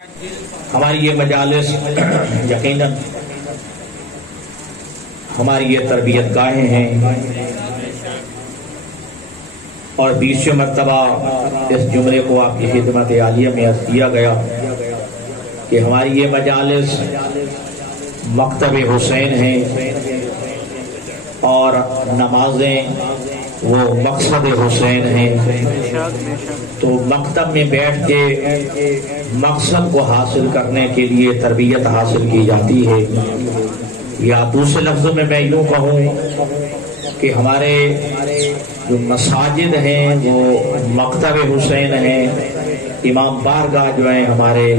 ہماری یہ مجالس یقیناً ہماری یہ تربیت گاہیں ہیں، اور 20 مرتبہ اس جملے کو آپ کی خدمت عالیہ میں عرض کیا گیا کہ ہماری یہ مجالس مکتب حسین ہیں اور نمازیں وہ مقصد حسین ہیں۔ تو مکتب میں بیٹھ کے مقصد کو حاصل کرنے کے لیے تربیت حاصل کی جاتی ہے، یا دوسرے لفظوں میں یوں کہوں کہ ہمارے جو مساجد ہیں وہ مکتب حسین ہیں، امام بارگاہ جو ہیں ہمارے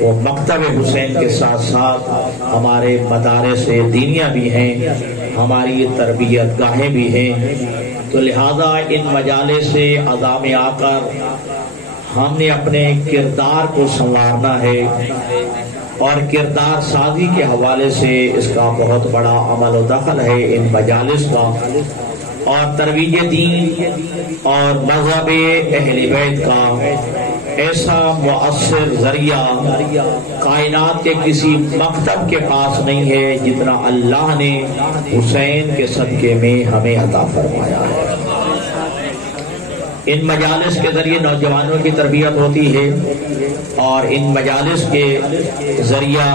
وہ مکتب حسین کے ساتھ ساتھ ہمارے مدارس دینیہ بھی ہیں، ہماری تربیت گاہیں بھی ہیں۔ تو لہذا ان مجالس سے اعضاء میں آ کر ہم نے اپنے کردار کو سنوارنا ہے، اور کردار سازی کے حوالے سے اس کا بہت بڑا عمل و دخل ہے ان مجالس کا، اور ترویج دین اور مذہب اہل بیت کا ایسا مؤثر ذریعہ کائنات کے کسی مکتب کے پاس نہیں ہے جتنا اللہ نے حسین کے صدقے میں ہمیں عطا فرمایا ہے۔ ان مجالس کے ذریعے نوجوانوں کی تربیت ہوتی ہے، اور ان مجالس کے ذریعہ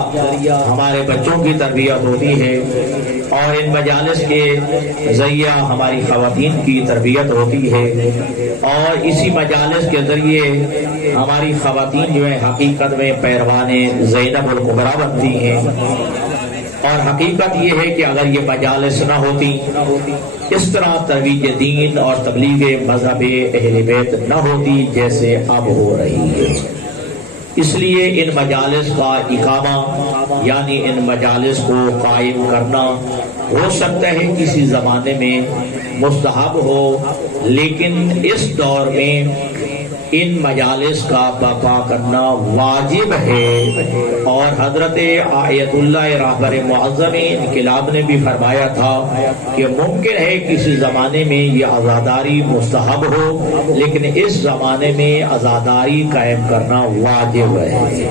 ہمارے بچوں کی تربیت ہوتی ہے، اور ان مجالس کے ذریعہ ہماری خواتین کی تربیت ہوتی ہے، اور اسی مجالس کے ذریعے ہماری خواتین جو ہیں حقیقت میں پیروان زینب الکبریٰ بنتی ہیں۔ اور حقیقت یہ ہے کہ اگر یہ مجالس نہ ہوتی، اس طرح ترویج دین اور تبلیغ مذہب اہل بیت نہ ہوتی جیسے اب ہو رہی ہے۔ اس لیے ان مجالس کا اقامہ یعنی ان مجالس کو قائم کرنا ہو سکتا ہے کسی زمانے میں مستحب ہو، لیکن اس دور میں ان مجالس کا برپا کرنا واجب ہے۔ اور حضرت آیت اللہ رہبر معظم انقلاب نے بھی فرمایا تھا کہ ممکن ہے کسی زمانے میں یہ عزاداری مستحب ہو، لیکن اس زمانے میں عزاداری قائم کرنا واجب ہے،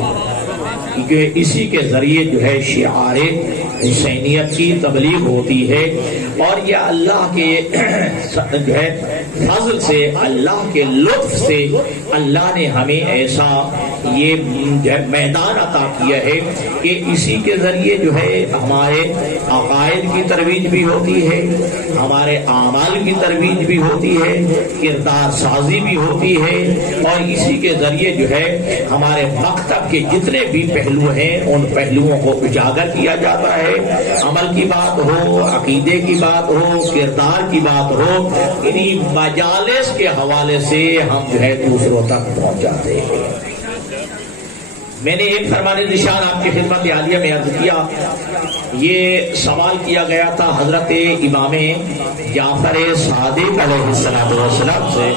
کیونکہ اسی کے ذریعے جو ہے شعار حسینیت کی تبلیغ ہوتی ہے، اور یہ اللہ کے جو ہے فضل سے، اللہ کے لطف سے اللہ نے ہمیں ایسا یہ میدان عطا کیا ہے کہ اسی کے ذریعے جو ہے ہمارے عقائد کی ترویج بھی ہوتی ہے، ہمارے اعمال کی ترویج بھی ہوتی ہے، کردار سازی بھی ہوتی ہے، اور اسی کے ذریعے جو ہے ہمارے مکتب کے جتنے بھی پہلو ہیں ان پہلوؤں کو اجاگر کیا جاتا ہے۔ عمل کی بات ہو، عقیدے کی بات ہو، کردار کی بات ہو، انہی مجالس کے حوالے سے ہم جو ہے دوسروں تک پہنچاتے ہیں۔ میں نے ایک فرمان نشان آپ کی خدمت عالیہ میں عرض کیا، یہ سوال کیا گیا تھا حضرت امام جعفر صادق علیہ السلام سے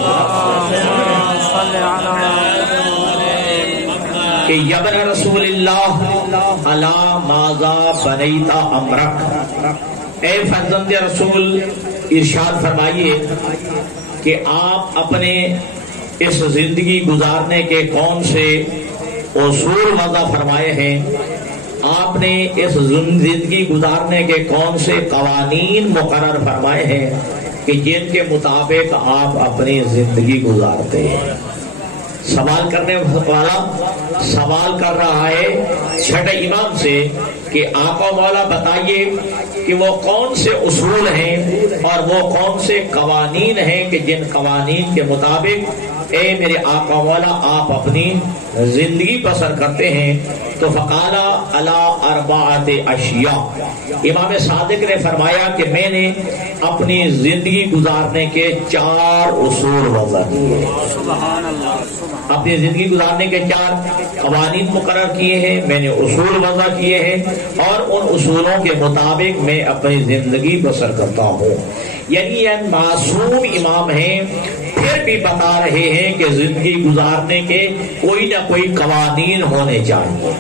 کہ یبن رسول اللہ علی ماذا بنیت امرک، اے فرزند رسول ارشاد فرمائیے کہ آپ اپنے اس زندگی گزارنے کے کون سے اصول وضع فرمائے ہیں، آپ نے اس زندگی گزارنے کے کون سے قوانین مقرر فرمائے ہیں کہ جن کے مطابق آپ اپنی زندگی گزارتے ہیں۔ سوال کرنے والا سوال کر رہا ہے چھٹے امام سے کہ آقا مولا بتائیے کہ وہ کون سے اصول ہیں اور وہ کون سے قوانین ہیں کہ جن قوانین کے مطابق اے میرے آقا مولا آپ اپنی زندگی بسر کرتے ہیں۔ تو فقالا علی اربعۃ اشیاء، امام صادق نے فرمایا کہ میں نے اپنی زندگی گزارنے کے 4 اصول وضع کیے، اپنی زندگی گزارنے کے 4 قوانین مقرر کیے ہیں، میں نے اصول وضع کیے ہیں، اور ان اصولوں کے مطابق میں اپنی زندگی بسر کرتا ہوں۔ یعنی یہ معصوم امام ہیں، پھر بھی بتا رہے ہیں کہ زندگی گزارنے کے کوئی نہ کوئی قوانین ہونے چاہیے۔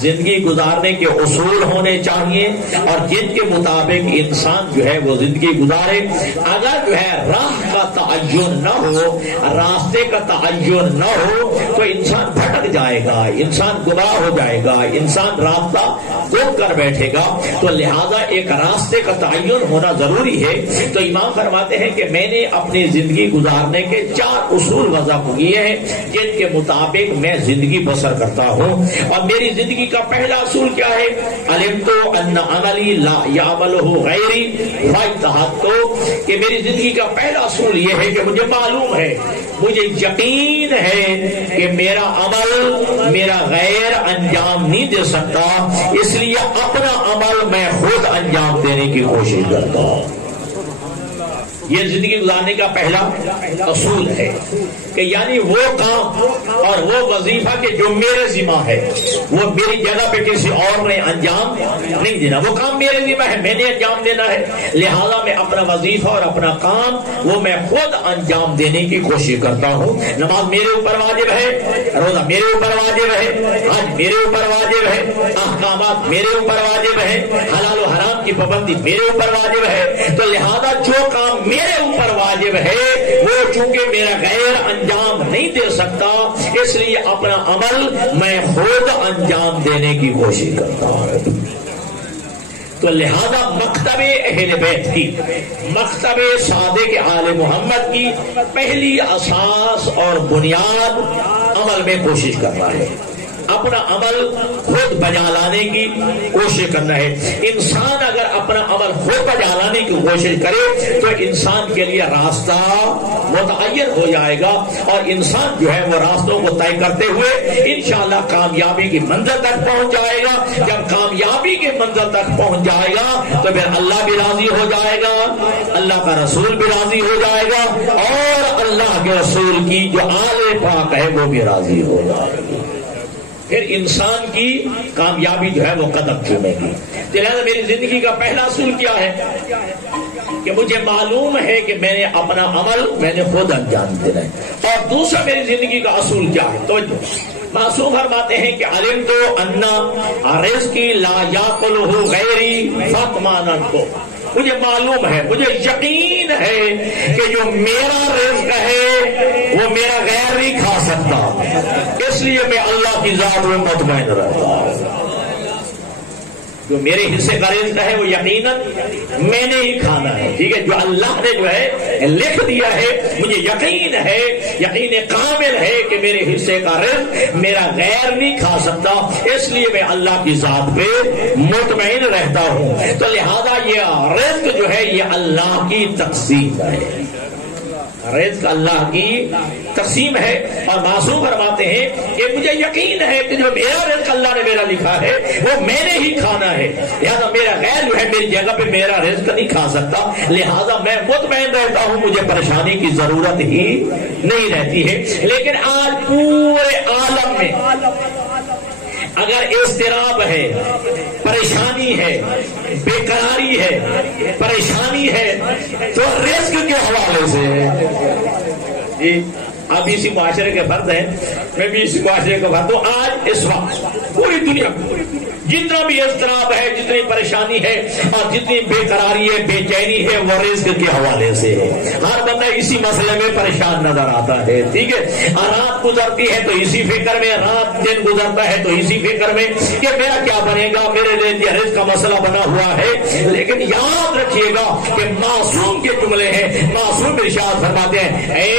زندگی گزارنے کے اصول ہونے چاہیے اور جن کے مطابق انسان جو ہے وہ زندگی گزارے. اگر جو ہے راہ کا تعین نہ ہو، راستے کا تعین نہ ہو تو انسان بھٹک جائے گا، انسان گمراہ ہو جائے گا، انسان راستہ گم کر بیٹھے گا. تو لہذا ایک راستے کا تعین ہونا ضروری ہے. تو امام فرماتے ہیں کہ میں نے اپنی زندگی گزارنے کے 4 اصول وضع کیے ہیں جن کے مطابق میں زندگی بسر کرتا ہوں. اور میری زندگی کا پہلا اصول کیا ہے؟ علمت ان عملی لا یعملہ غیری فاجتہدت. کہ میری زندگی کا پہلا اصول یہ ہے کہ مجھے معلوم ہے، مجھے یقین ہے کہ میرا عمل میرا غیر انجام نہیں دے سکتا، اس لیے اپنا عمل میں خود انجام دینے کی کوشش کرتا ہوں. یہ زندگی گزارنے کا پہلا اصول ہے کہ یعنی وہ کام اور وہ وظیفہ کہ جو میرے ذمہ ہے وہ میری جگہ پہ کسی اور نے انجام نہیں دینا. وہ کام میرے ذمہ ہے، میں نے انجام دینا ہے، لہذا میں اپنا وظیفہ اور اپنا کام وہ میں خود انجام دینے کی کوشش کرتا ہوں. نماز میرے اوپر واجب ہے، روزہ میرے اوپر واجب ہے، حج میرے اوپر واجب ہے، احکامات میرے اوپر واجب ہے، حلال و حرام کی پابندی میرے اوپر واجب ہے. تو لہذا جو کام میرے اوپر واجب ہے وہ چونکہ میرا غیر انجام نہیں دے سکتا، اس لیے اپنا عمل میں خود انجام دینے کی کوشش کرتا ہوں. تو لہذا مکتب اہل بیت کی، مکتب صادق آل محمد کی پہلی اساس اور بنیاد عمل میں کوشش کرنا ہے، اپنا عمل خود بجا لانے کی کوشش کرنا ہے. انسان اگر اپنا عمل خود بجا لانے کی کوشش کرے تو انسان کے لیے راستہ متعین ہو جائے گا اور انسان جو ہے وہ راستوں کو طے کرتے ہوئے انشاءاللہ کامیابی کی منزل تک پہنچ جائے گا. جب کامیابی کی منزل تک پہنچ جائے گا تو پھر اللہ بھی راضی ہو جائے گا، اللہ کا رسول بھی راضی ہو جائے گا اور اللہ کے رسول کی جو آل پاک ہے وہ بھی راضی ہو جائے گا. پھر انسان کی کامیابی جو ہے وہ قدم چومے گی. لہٰذا میری زندگی کا پہلا اصول کیا ہے کہ مجھے معلوم ہے کہ میں نے اپنا عمل میں نے خود انجام دینا ہے. اور دوسرا میری زندگی کا اصول کیا ہے؟ تو معصوم فرماتے ہیں کہ علمت ان رزقی لا یاکلہ غیری فاطمانت کو، مجھے معلوم ہے، مجھے یقین ہے کہ جو میرا رزق ہے وہ میرا غیر نہیں کھا سکتا، اس لیے میں اللہ کی ذات میں مطمئن رہتا ہوں. جو میرے حصے کا رزق ہے وہ یقیناً میں نے ہی کھانا ہے. ٹھیک ہے، جو اللہ نے جو ہے لکھ دیا ہے مجھے یقین ہے، یقین کامل ہے کہ میرے حصے کا رزق میرا غیر نہیں کھا سکتا، اس لیے میں اللہ کی ذات پہ مطمئن رہتا ہوں. تو لہذا یہ رزق جو ہے یہ اللہ کی تقسیم ہے، رزق اللہ کی تقسیم ہے. اور معصوم فرماتے ہیں کہ مجھے یقین ہے کہ جو میرا رزق اللہ نے میرا لکھا ہے وہ میں نے ہی کھانا ہے، لہذا میرا غیر جو ہے میری جگہ پہ میرا رزق نہیں کھا سکتا، لہذا میں مطمئن رہتا ہوں، مجھے پریشانی کی ضرورت ہی نہیں رہتی ہے. لیکن آج پورے عالم میں اگر اضطراب ہے، پریشانی ہے، بے قراری ہے، پریشانی ہے تو رزق کے حوالے سے ہے. آپ اسی معاشرے کے فرد ہیں، میں بھی اسی معاشرے کا فرد ہوں. آج اس وقت پوری دنیا جتنا بھی اضطراب ہے، جتنی پریشانی ہے اور جتنی بے قراری ہے، بے چینی ہے، وہ رزق کے حوالے سے ہے. ہر بندہ اسی مسئلے میں پریشان نظر آتا ہے. ٹھیک ہے، رات گزرتی ہے تو اسی فکر میں، رات دن گزرتا ہے تو اسی فکر میں کہ میرا کیا بنے گا، میرے لیے رزق کا مسئلہ بنا ہوا ہے. لیکن یاد رکھیے گا کہ معصوم کے جملے ہیں، معصوم ارشاد فرماتے ہیں اے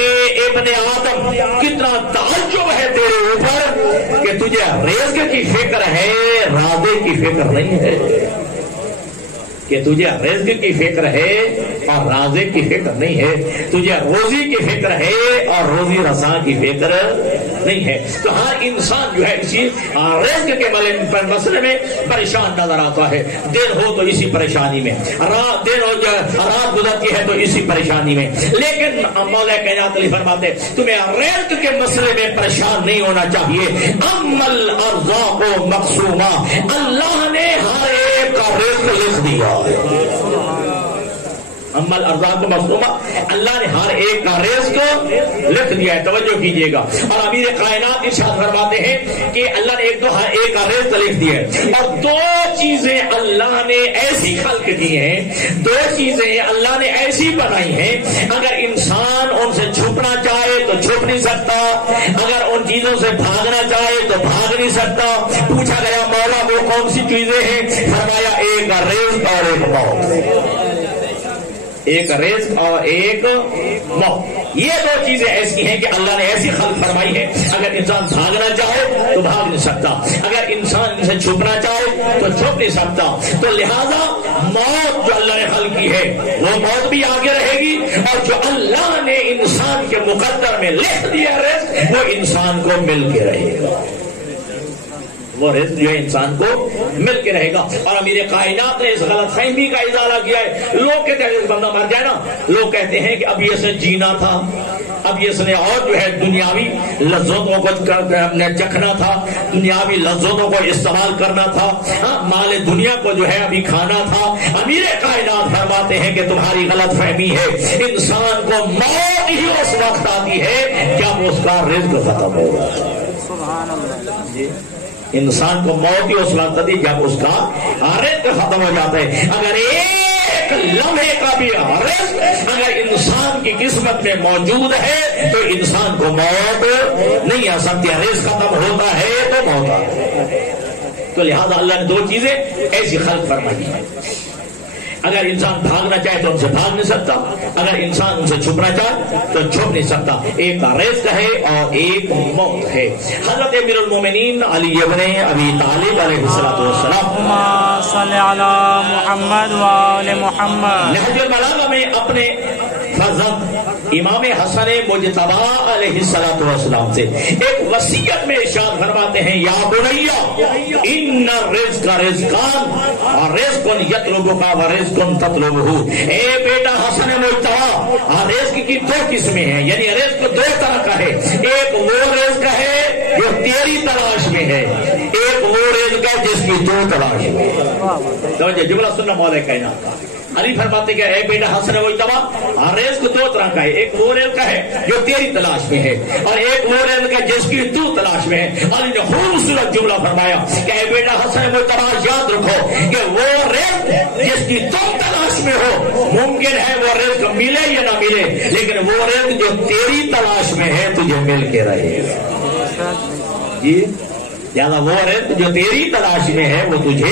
ابن آدم کتنا تعجب ہے تیرے اوپر کہ تجھے رزق کی فکر ہے، رازق کی فکر نہیں ہے. کہ تجھے رزق کی فکر ہے اور رازق کی فکر نہیں ہے، تجھے روزی کی فکر ہے اور روزی رساں کی فکر نہیں ہے. تو ہر انسان جو ہے اسی رزق کے مسئلے میں پریشان نظر آتا ہے. دن ہو تو اسی پریشانی میں، رات گزرتی ہے تو اسی پریشانی میں. لیکن مولا کائنات علی فرماتے تمہیں رزق کے مسئلے میں پریشان نہیں ہونا چاہیے. امل ارزاق مقسومہ، اللہ نے ہر ایک کا رزق لکھ دیا. اما الارزاق مقسومہ، اللہ نے ہر ایک کا رزق لکھ دیا ہے. توجہ کیجئے گا. اور امیر کائنات ارشاد فرماتے ہیں کہ اللہ نے ہر ایک کا رزق لکھ دیا ہے. اور دو چیزیں اللہ نے ایسی خلق کی ہیں، دو چیزیں اللہ نے ایسی بنائی ہیں، اگر انسان ان سے چھپنا چاہے تو چھپ نہیں سکتا، اگر ان چیزوں سے بھاگنا چاہے تو بھاگ نہیں سکتا. پوچھا گیا مولا وہ کون سی چیزیں ہیں؟ فرمایا ایک رزق اور ایک موت. ایک رزق اور ایک موت، یہ دو چیزیں ایسی ہیں کہ اللہ نے ایسی خلق فرمائی ہے، اگر انسان بھاگنا چاہے تو بھاگ نہیں سکتا، اگر انسان ان سے چھپنا چاہے تو چھپ نہیں سکتا. تو لہذا موت جو اللہ نے خلق کی ہے وہ موت بھی آگے رہے گی، اور جو اللہ نے انسان کے مقدر میں لکھ دیا رزق وہ انسان کو مل کے رہے گا، وہ رزق جو ہے انسان کو مل کے رہے گا. اور امیر کائنات نے اس غلط فہمی کا ازالہ کیا ہے. لوگ کہتے ہیں بندہ مر جائے نا، لوگ کہتے ہیں کہ اب یہ سے جینا تھا، اب یہ نے اور جو ہے دنیاوی لذتوں کو چکھنا تھا، دنیاوی لذتوں کو استعمال کرنا تھا، مال دنیا کو جو ہے ابھی کھانا تھا. امیر کائنات فرماتے ہیں کہ تمہاری غلط فہمی ہے. انسان کو موت ہی اس وقت آتی ہے جب اس کا رزق ختم ہوگا. سبحان اللہ. انسان کو موت ہی اس وقت آتی جب اس کا رزق ختم ہو جاتا ہے. اگر ایک لمحے کا بھی رزق اگر انسان کی قسمت میں موجود ہے تو انسان کو موت نہیں آ سکتی. رزق ختم ہوتا ہے تو موت آتی ہے. تو لہذا اللہ نے دو چیزیں ایسی خلق فرمائی ہیں، اگر انسان بھاگنا چاہے تو ان سے بھاگ نہیں سکتا، اگر انسان ان سے چھپنا چاہے تو چھپ نہیں سکتا. ایک کا رزق ہے اور ایک موت ہے. حضرت امیر المومنین علی ابن ابی طالب علیہ السلام صلی علی محمد و آل محمد نہج البلاغہ میں اپنے فرزند امام حسن مجتبی علیہ السلام سے ایک وصیت میں ارشاد فرماتے ہیں، یا بنیا ان الرزق رزقان اور رزق یطلبک و رزق تطلبہ. اے بیٹا حسن مجتبی، رزق کی دو قسمیں ہیں، یعنی رزق دو طرح کا ہے. ایک وہ رزق ہے جو تیری تلاش میں ہے، ایک وہ رزق ہے جس کی تو تلاش میں ہے. تو جملہ سننا مولا کائنات کا. علی فرماتے کہ اے بیٹا حسن مجتبی، رزق دو طرح کا ہے، ایک وہ رزق ہے جو تیری تلاش میں ہے اور ایک وہ رزق ہے جس کی تو تلاش میں ہے. علی نے خوبصورت جملہ فرمایا کہ اے بیٹا حسن مجتبی یاد رکھو کہ وہ رزق جس کی تم تلاش میں ہو ممکن ہے وہ رزق ملے یا نہ ملے، لیکن وہ رزق جو تیری تلاش میں ہے تجھے مل کے رہے گا. جی لہٰذا وہ رزق جو تیری تلاش میں ہے وہ تجھے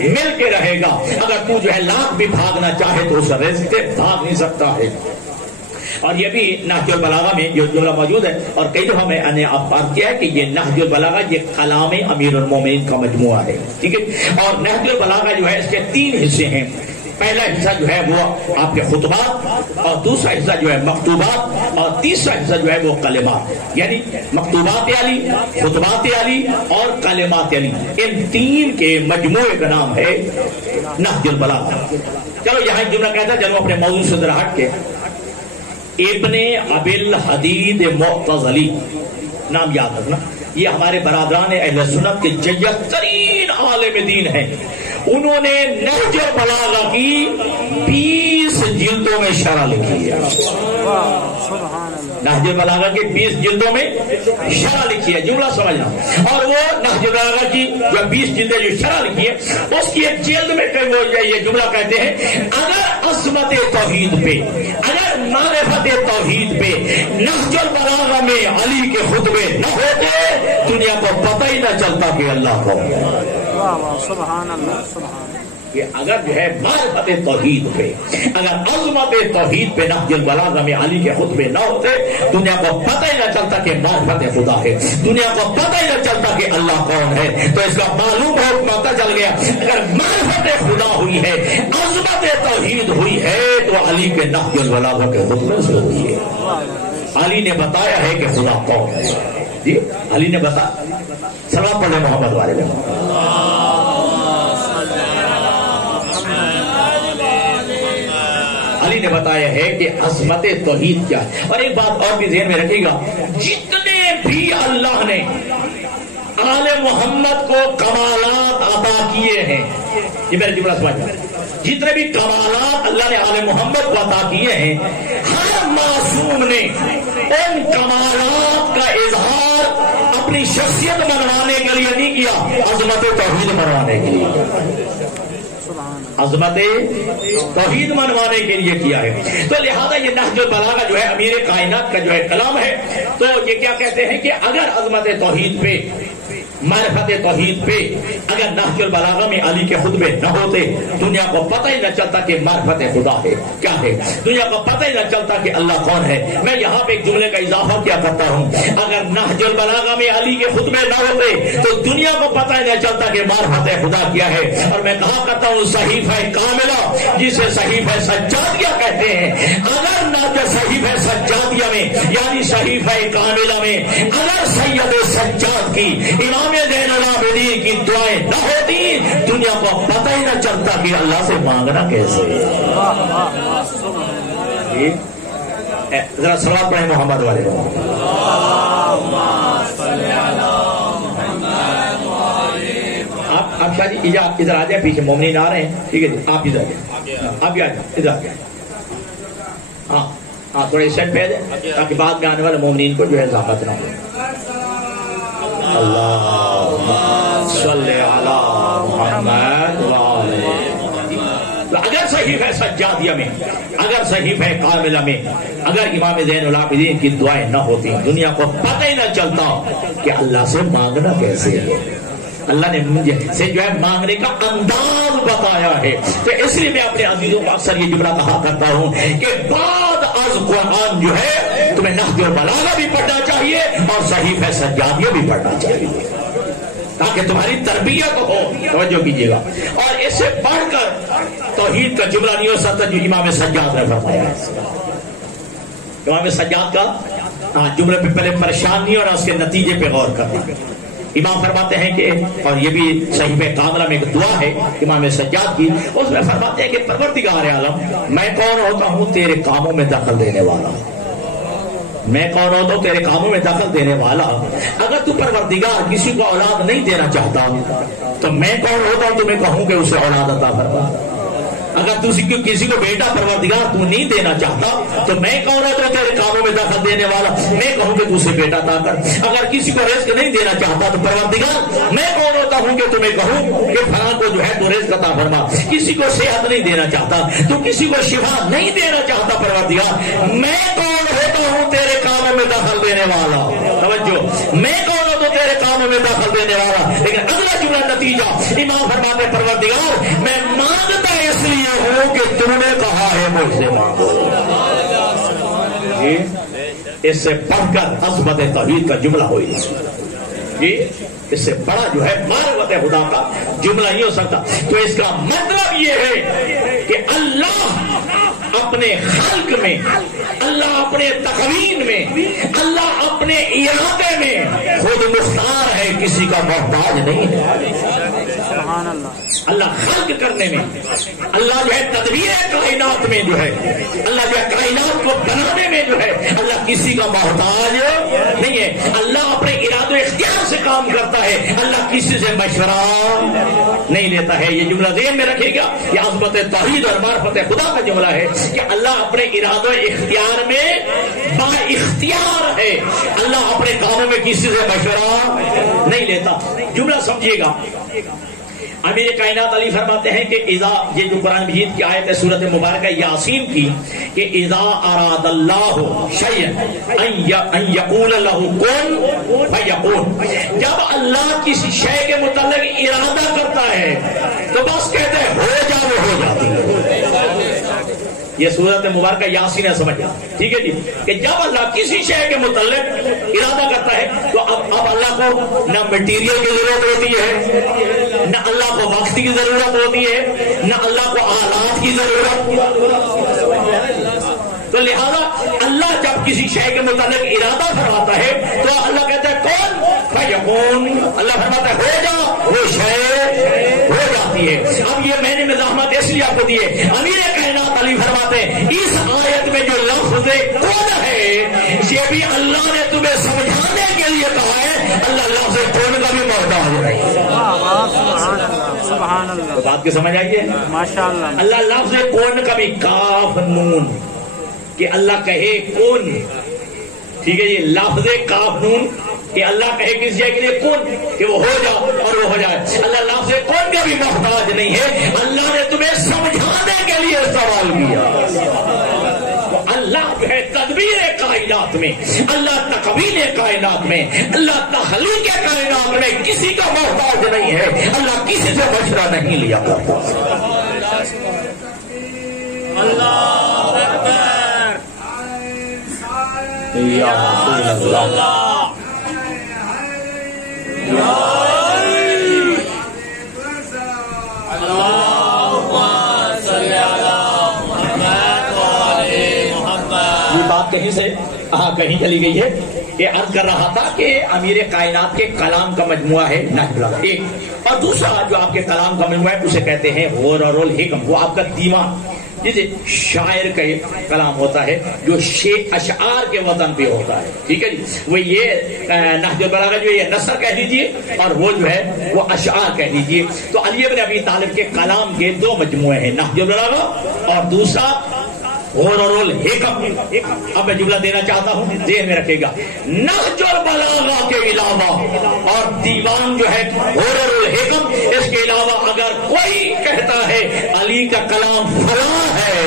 مل کے رہے گا. اگر تو جو ہے لاکھ بھی بھاگنا چاہے تو اس رزق سے بھاگ نہیں سکتا ہے. اور یہ بھی نہج البلاغہ میں جو جملہ موجود ہے، اور کئی دفعہ میں نے آپ بات کیا ہے کہ یہ نہج البلاغہ یہ کلام امیر المومنین کا مجموعہ ہے، ٹھیک ہے. اور نہج البلاغہ جو ہے اس کے تین حصے ہیں. پہلا حصہ جو ہے وہ آپ کے خطبات، اور دوسرا حصہ جو ہے مکتوبات، اور تیسرا حصہ جو ہے وہ کلمات، یعنی مکتوبات علی، خطبات علی اور کلمات علی. ان تین کے مجموعے کا نام ہے نہج البلاغہ. چلو یہاں ایک جملہ کہتا ہے، چلو اپنے موضوع سے ذرا ہٹ کے. ابن ابی الحدید معتزلی نام یاد رکھنا، یہ ہمارے برادران اہل سنت کے جیت ترین عالم دین ہیں. انہوں نے نہج البلاغہ کی 20 جلدوں میں شرح لکھی ہے. نہج البلاغہ کی 20 جلدوں میں شرح لکھی ہے، جملہ سمجھنا. اور وہ نہج البلاغہ کی جو 20 جلدیں جو شرح لکھی ہے اس کی ایک جلد میں وہ یہ جملہ کہتے ہیں، اگر عظمت توحید پہ، اگر معرفت توحید پہ نہج البلاغہ میں علی کے خطبے نہ ہوتے دنیا کو پتہ ہی نہ چلتا کہ اللہ کو. سبحان اللہ. سبحان کہ اگر جو ہے معرفت توحید پہ، اگر عظمت توحید پہ نہج البلاغہ میں علی کے خطبے نہ ہوتے دنیا کو پتہ ہی نہ چلتا کہ معرفت خدا ہے، دنیا کو پتہ ہی نہ چلتا کہ اللہ کون ہے. تو اس کا معلوم ہو پتہ چل گیا اگر معرفت خدا ہوئی ہے، عظمت توحید ہوئی ہے تو علی کے نہج البلاغہ کے خطبے سے ہوئی ہے. علی نے بتایا ہے کہ خدا کون ہے. جی علی نے بتایا. سلام پڑھیں محمد والے میں. علی نے بتایا ہے کہ عظمت توحید کیا ہے. اور ایک بات اور بھی ذہن میں رکھیے گا، جتنے بھی اللہ نے آل محمد کو کمالات عطا کیے ہیں، یہ میرا جملہ سمجھ، جتنے بھی کمالات اللہ نے آل محمد کو عطا کیے ہیں، ہر معصوم نے ان کمالات کا اظہار اپنی شخصیت منوانے کے لیے نہیں کیا، عظمت توحید منوانے کے لیے، عظمت توحید منوانے کے لیے کیا ہے۔ تو لہذا یہ نہج البلاغہ جو ہے امیر کائنات کا جو ہے کلام ہے، تو یہ کیا کہتے ہیں کہ اگر عظمت توحید پہ، معرفت توحید پہ اگر نہج البلاغہ میں علی کے خطبے نہ ہوتے، دنیا کو پتہ ہی نہ چلتا کہ معرفت خدا ہے کیا ہے، دنیا کو پتہ ہی نہ چلتا کہ اللہ کون ہے۔ میں یہاں پہ ایک جملے کا اضافہ کیا کرتا ہوں، اگر نہج البلاغہ میں علی کے خطبے نہ ہوتے تو دنیا کو پتہ ہی نہ چلتا کہ معرفت خدا کیا ہے۔ اور میں کہا کرتا ہوں صحیفہ کاملہ جسے صحیفہ سجادیہ کہتے ہیں، اگر نہ صحیفہ سجادیہ میں یعنی صحیفہ کاملہ میں اگر سید سجاد کی، امام زین العابدین کی دعائیں نہ ہوتی، دنیا کو پتہ ہی نہ چلتا کہ اللہ سے مانگنا کیسے ہے۔ ذرا صلوات پڑھیں محمد والے۔ آپ شاہ جی ادھر آ جائیں، پیچھے مومنین آ رہے ہیں، ٹھیک ہے جی، آپ ادھر آ جائیں، آپ بھی آ جائیں، ادھر آ جائیں۔ ہاں ہاں تھوڑے اس سائڈ پہ آ جائیں تاکہ بعد میں آنے والے مومنین کو جو ہے زحمت نہ ہو۔ اللہم صلی علی محمد وعلی۔ اگر صحیفہ سجادیہ میں، اگر صحیفہ کاملہ میں اگر امام زین العابدین کی دعائیں نہ ہوتی، دنیا کو پتہ ہی نہ چلتا کہ اللہ سے مانگنا کیسے ہے۔ اللہ نے مجھے سے جو ہے مانگنے کا انداز بتایا ہے۔ تو اس لیے میں اپنے عزیزوں کو اکثر یہ جملہ کہا کرتا ہوں کہ بعد از قرآن جو ہے تمہیں نہج البلاغہ بھی پڑھنا چاہیے اور صحیفہ سجادیہ بھی پڑھنا چاہیے تاکہ تمہاری تربیت ہو۔ توجہ کیجیے گا۔ اور اس سے پڑھ کر توحید کا جملہ نہیں ہو سکتا جو امام سجاد نے فرمایا ہے۔ امام سجاد کا جملے پہ پہلے پریشان نہیں ہونا، اس کے نتیجے پہ غور کرنا۔ امام فرماتے ہیں کہ، اور یہ بھی صحیفہ کاملہ میں ایک دعا ہے امام سجاد کی، اس میں فرماتے ہیں کہ پروردگار عالم میں کون ہوتا ہوں تیرے کاموں میں دخل دینے والا، میں کون ہوتا ہوں تیرے کاموں میں دخل دینے والا۔ اگر تو پروردگار کسی کو اولاد نہیں دینا چاہتا تو میں کون ہوتا ہوں تمہیں کہوں کہ اسے اولاد عطا فرما۔ اگر کسی کو بیٹا پروردگار تو نہیں دینا چاہتا تو میں کون ہوتا ہوں تیرے کاموں میں دخل دینے والا، میں کہوں کہ تو اسے بیٹا عطا کر۔ اگر کسی کو رزق نہیں دینا چاہتا تو پروردگار میں کون ہوتا ہوں کہ تمہیں کہوں کہ فلاں کو جو ہے تو رزق عطا فرما۔ کسی کو صحت نہیں دینا چاہتا تو کسی کو شفا نہیں دینا چاہتا پروردگار میں کون ہوتا ہوں تیرے کاموں میں دخل دینے والا۔ توجہ، میں کون ہوتا ہوں تیرے کاموں میں دخل دینے والا۔ لیکن اگلا جملہ نتیجہ امام فرماتے پروردگار میں مانگتا اس لیے ہوں کہ تم نے کہا ہے مجھ سے مانگو۔ اس سے پڑھ کر عظمت توحید کا جملہ ہوئی، اس سے بڑا جو ہے معرفت خدا کا جملہ نہیں ہو سکتا۔ تو اس کا مطلب یہ ہے کہ اللہ اپنے خلق میں، اللہ اپنے تقوین میں، اللہ اپنے ارادے میں خود مختار ہے، کسی کا محتاج نہیں ہے۔ اللہ خلق کرنے میں، اللہ جو ہے تدبیر کائنات میں جو ہے، اللہ جو ہے کائنات کو بنانے میں جو ہے اللہ کسی کا محتاج نہیں ہے۔ اللہ اپنے ارادے و اختیار سے کام کرتا ہے، اللہ کسی سے مشورہ نہیں لیتا ہے۔ یہ جملہ ذہن میں رکھے گا، یہ عظمت توحید اور معرفت خدا کا جملہ ہے کہ اللہ اپنے ارادے و اختیار میں با اختیار ہے، اللہ اپنے کاموں میں کسی سے مشورہ نہیں لیتا۔ جملہ سمجھیے گا، امیر کائنات علی فرماتے ہیں کہ اذا، یہ جو قرآن مجید کی آیت ہے سورۃ مبارکہ یاسین کی، کہ اذا اراد اللہ شیئا ان یقول له کن فیکون، جب اللہ کسی شے کے متعلق ارادہ کرتا ہے تو بس کہتے ہیں ہو جا، وہ ہو جاتی ہے۔ یہ سورۃ مبارکہ یاسین ہے، سمجھ جا، ٹھیک ہے جی، کہ جب اللہ کسی شے کے متعلق ارادہ کرتا ہے تو اب اللہ کو نہ مٹیریل کی ضرورت ہوتی ہے، نہ اللہ کو وقت کی ضرورت ہوتی ہے، نہ اللہ کو آلات کی ضرورت۔ تو لہذا اللہ جب کسی شے کے متعلق ارادہ فرماتا ہے تو اللہ کہتا ہے کون فیکون، اللہ فرماتا ہے ہو جا، وہ شے ہو جاتی ہے۔ اب یہ میں نے مزاحمت اس لیے آپ کو دیے، امیر کائنات علی فرماتے ہیں اس آیت میں جو لفظ کون ہے یہ بھی اللہ نے تمہیں سمجھانے کے لیے کہا ہے۔ اللہ لفظ کون کا بھی محتاج نہیں ہے۔ سبحان اللہ، تو بات کی سمجھ آئیے؟ ماشاء اللہ۔ اللہ لفظ کون کا بھی کاف نون کہ اللہ کہے کون، ٹھیک ہے، یہ لفظ کاف نون کہ اللہ کہے کس جگہ کے لیے کون کہ وہ ہو جا اور وہ ہو جائے۔ اللہ لفظ کون کا بھی محتاج نہیں ہے، اللہ نے تمہیں سمجھانے کے لیے سوال کیا۔ اللہ جو ہے تدبیر کائنات میں، اللہ تقویم کائنات میں، اللہ تخلیق کائنات میں کسی کا محتاج نہیں ہے، اللہ کسی سے مشورہ نہیں لیا کرتا۔ اللہ یا رسول اللہ، یہ بات کہیں سے کہیں چلی گئی ہے کہ عرض کر رہا تھا کہ امیر کائنات کے کلام کا مجموعہ ہے نہج البلاغہ ایک، اور دوسرا جو آپ کے کلام کا مجموعہ ہے اسے کہتے ہیں غور اور الحکم، وہ آپ کا دیوان جسے شاعر کا کلام ہوتا ہے جو اشعار کے وزن پہ ہوتا ہے، ٹھیک ہے جی، وہ یہ نہج البلاغہ جو یہ نثر کہہ لیجیے اور وہ جو ہے وہ اشعار کہہ لیجیے۔ تو علی بن ابی طالب کے کلام کے دو مجموعے ہیں، نہج البلاغہ اور دوسرا غور اور الحکم۔ اب میں جملہ دینا چاہتا ہوں، ذہن میں رکھے گا، نہج البلاغہ کے علاوہ اور دیوان جو ہے غور اور الحکم، اس کے علاوہ اگر کوئی کہتا ہے علی کا کلام فلاں ہے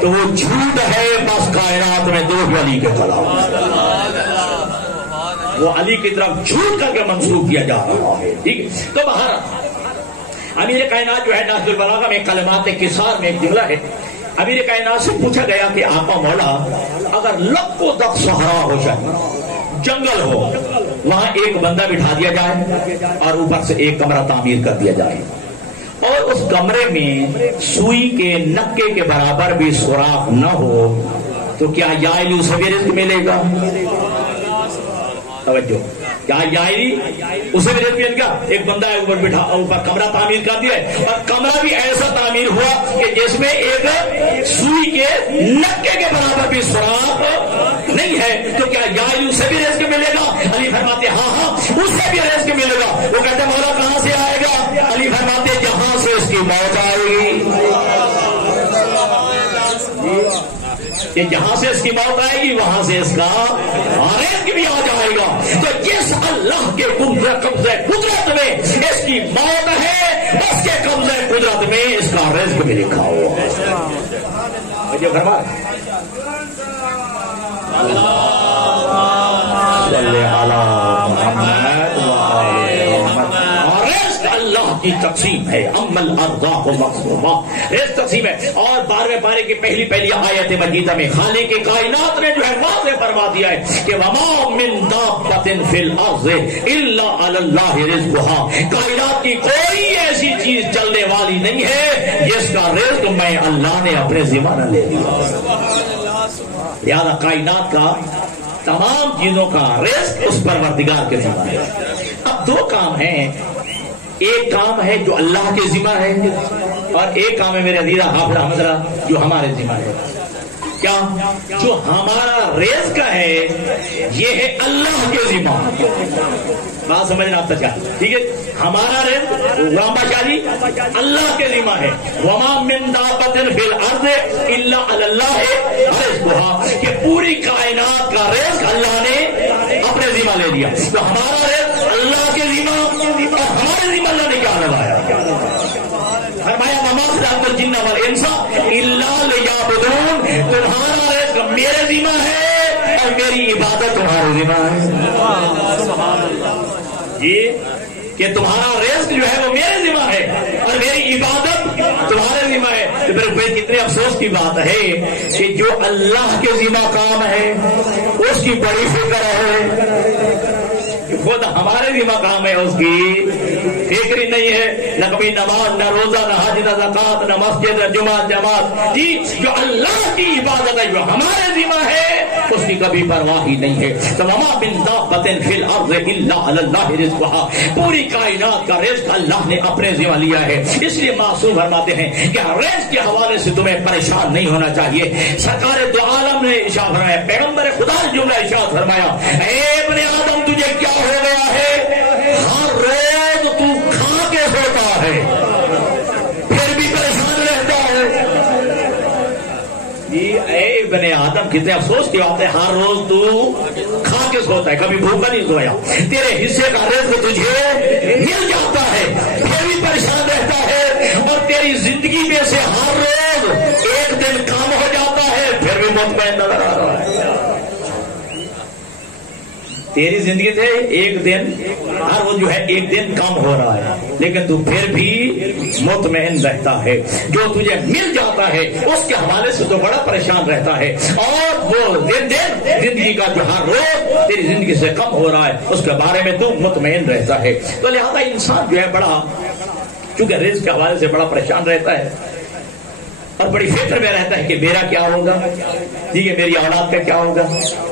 تو وہ جھوٹ ہے، بس کائنات میں دو علی کے کلام، وہ علی کی طرف جھوٹ کر کے منسوخ کیا جا رہا ہے، ٹھیک ہے۔ تو بہرحال امیر کائنات جو ہے نہج البلاغہ میں کلمات کسار میں ایک جملہ ہے، امیر کائنات سے پوچھا گیا کہ آقا مولا اگر لک و دک صحرا ہو جائے، جنگل ہو، وہاں ایک بندہ بٹھا دیا جائے اور اوپر سے ایک کمرہ تعمیر کر دیا جائے اور اس کمرے میں سوئی کے نکے کے برابر بھی سوراخ نہ ہو تو کیا یائلی اسے بھی رزق ملے گا؟ توجہ، کیا یائلی اسے بھی رزق ملے گا؟ ایک بندہ ہے اوپر بٹھا، اوپر کمرہ تعمیر کر دیا ہے اور کمرہ بھی ایسا تعمیر ہوا کہ جس میں ایک سوئی کے نکے کے برابر بھی سوراخ نہیں ہے، تو کیا یائلی اسے بھی رزق ملے گا؟ علی فرماتے ہاں ہاں اسے بھی رزق ملے گا۔ وہ کہتے مولا کہاں سے آئے گا؟ علی فرماتے جہاں سے اس کی موت آئے گی، کہ جہاں سے اس کی موت آئے گی وہاں سے اس کا رزق بھی آ جائے گا۔ تو جس اللہ کے قبضہ قدرت میں اس کی موت ہے، اس کے قبضہ قدرت میں اس کا رزق بھی لکھا ہوا ہے۔ اللہ کی تقسیم ہے، امل ارزاق و مقسومہ، رزق تقسیم ہے۔ اور 12ویں پارے کی پہلی آیت مجیدہ میں خالق کائنات نے جو ہے واضح فرما دیا ہے کہ وما من دابۃ فی الارض الا علی اللہ رزقها، کائنات کی کوئی ایسی چیز چلنے والی نہیں ہے جس کا رزق میں اللہ نے اپنے ذمہ نہ لے لیا۔ لہذا کائنات کا تمام چیزوں کا رزق اس پروردگار کے ذمہ ہے۔ اب دو کام ہیں، ایک کام ہے جو اللہ کے ذمہ ہے اور ایک کام ہے میرے عزیزہ حافظ احمد رضا جو ہمارے ذمہ ہے۔ کیا؟ جو ہمارا رزق ہے یہ ہے اللہ کے ذمہ، بات سمجھنا آپ تک، ٹھیک ہے؟ ہمارا رزق وما جاری اللہ کے ذمہ ہے، وما من دابۃ فی الارض الا علی اللہ رزقها، کہ پوری کائنات کا رزق اللہ نے اپنے ذمہ لے لیا۔ تو ہمارا رزق اللہ کے ذمہ اور ہمارے ذمہ اللہ نے کیا لگایا؟ فرمایا وما خلقت الجن والانس الا لیعبدون، تمہارا رزق میرے ذمہ ہے اور میری عبادت تمہارے ذمہ ہے۔ سبحان اللہ، یہ کہ تمہارا رزق جو ہے وہ میرے ذمہ ہے اور میری عبادت تمہارے ذمہ ہے۔ تو پھر کتنے افسوس کی بات ہے کہ جو اللہ کے ذمہ کام ہے اس کی بڑی فکر ہے، خود ہمارے ذمہ کام ہے اس کی فکر ہی نہیں ہے، نہ کبھی نماز، نہ روزہ، نہ حج، نہ زکات، نہ مسجد، نہ جمعہ جماعت، جی جو اللہ کی عبادت ہے جو ہمارے ذمہ ہے اس کی کبھی پرواہ ہی نہیں ہے۔ تو وما من دابۃ فی الارض الا علی اللہ رزقها، پوری کائنات کا رزق اللہ نے اپنے ذمہ لیا ہے۔ اس لیے معصوم فرماتے ہیں کہ رزق کے حوالے سے تمہیں پریشان نہیں ہونا چاہیے۔ سرکار دو عالم نے ارشاد فرمایا، پیغمبر خدا نے جملہ ارشاد فرمایا، اے ابن آدم تجھے کیا ہو گیا ہے؟ ہے پھر بھی پریشان رہتا ہے. اے ابن آدم کتنے افسوس کی بات ہے، ہر روز تو کھا کے سوتا ہے، کبھی بھوکا نہیں سویا. تیرے حصے کا رزق تجھے مل جاتا ہے پھر بھی پریشان رہتا ہے، اور تیری زندگی میں سے ہر روز ایک دن کام ہو جاتا ہے پھر بھی مطمئن نظر آ رہا ہے. تیری زندگی سے ایک دن ہر روز جو ہے ایک دن کم ہو رہا ہے، لیکن تو پھر بھی مطمئن رہتا ہے. جو تجھے مل جاتا ہے اس کے حوالے سے تو بڑا پریشان رہتا ہے، اور وہ دن زندگی کا جو ہر روز تیری زندگی سے کم ہو رہا ہے اس کے بارے میں تو مطمئن رہتا ہے. تو لہذا انسان جو ہے بڑا چونکہ رزق کے حوالے سے بڑا پریشان رہتا ہے اور بڑی فکر میں رہتا ہے کہ میرا کیا ہوگا، ٹھیک ہے، میری اولاد کا کیا ہوگا،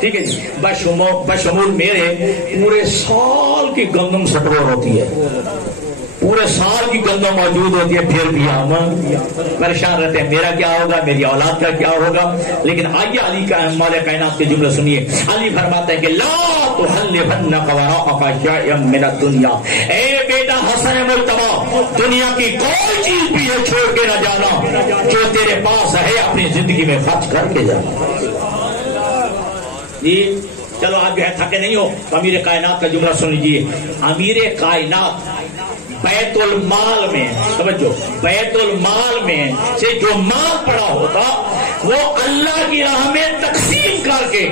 ٹھیک ہے جی. بشمول میرے پورے سال کی گندم سٹور ہوتی ہے، پورے سال کی گندم موجود ہوتی ہے، پھر بھی ہم پریشان رہتے ہیں میرا کیا ہوگا، میری اولاد کا کیا ہوگا. لیکن آئیے علی کا مولا کائنات کے جملے سنیے. علی فرماتے ہیں کہ لا تحلفنک وراءک شیئا من الدنیا، اے بیٹا حسن مجتبی، دنیا کی کوئی چیز بھی ہے چھوڑ کے نہ جانا، جو تیرے پاس ہے اپنی زندگی میں خرچ کر کے جانا. جی چلو آپ جو ہے تھکے نہیں ہو تو امیر کائنات کا جملہ سن لیجیے. امیر کائنات بیت المال میں، توجہ، بیت المال میں سے جو مال پڑا ہوتا وہ اللہ کی راہ میں تقسیم کر کے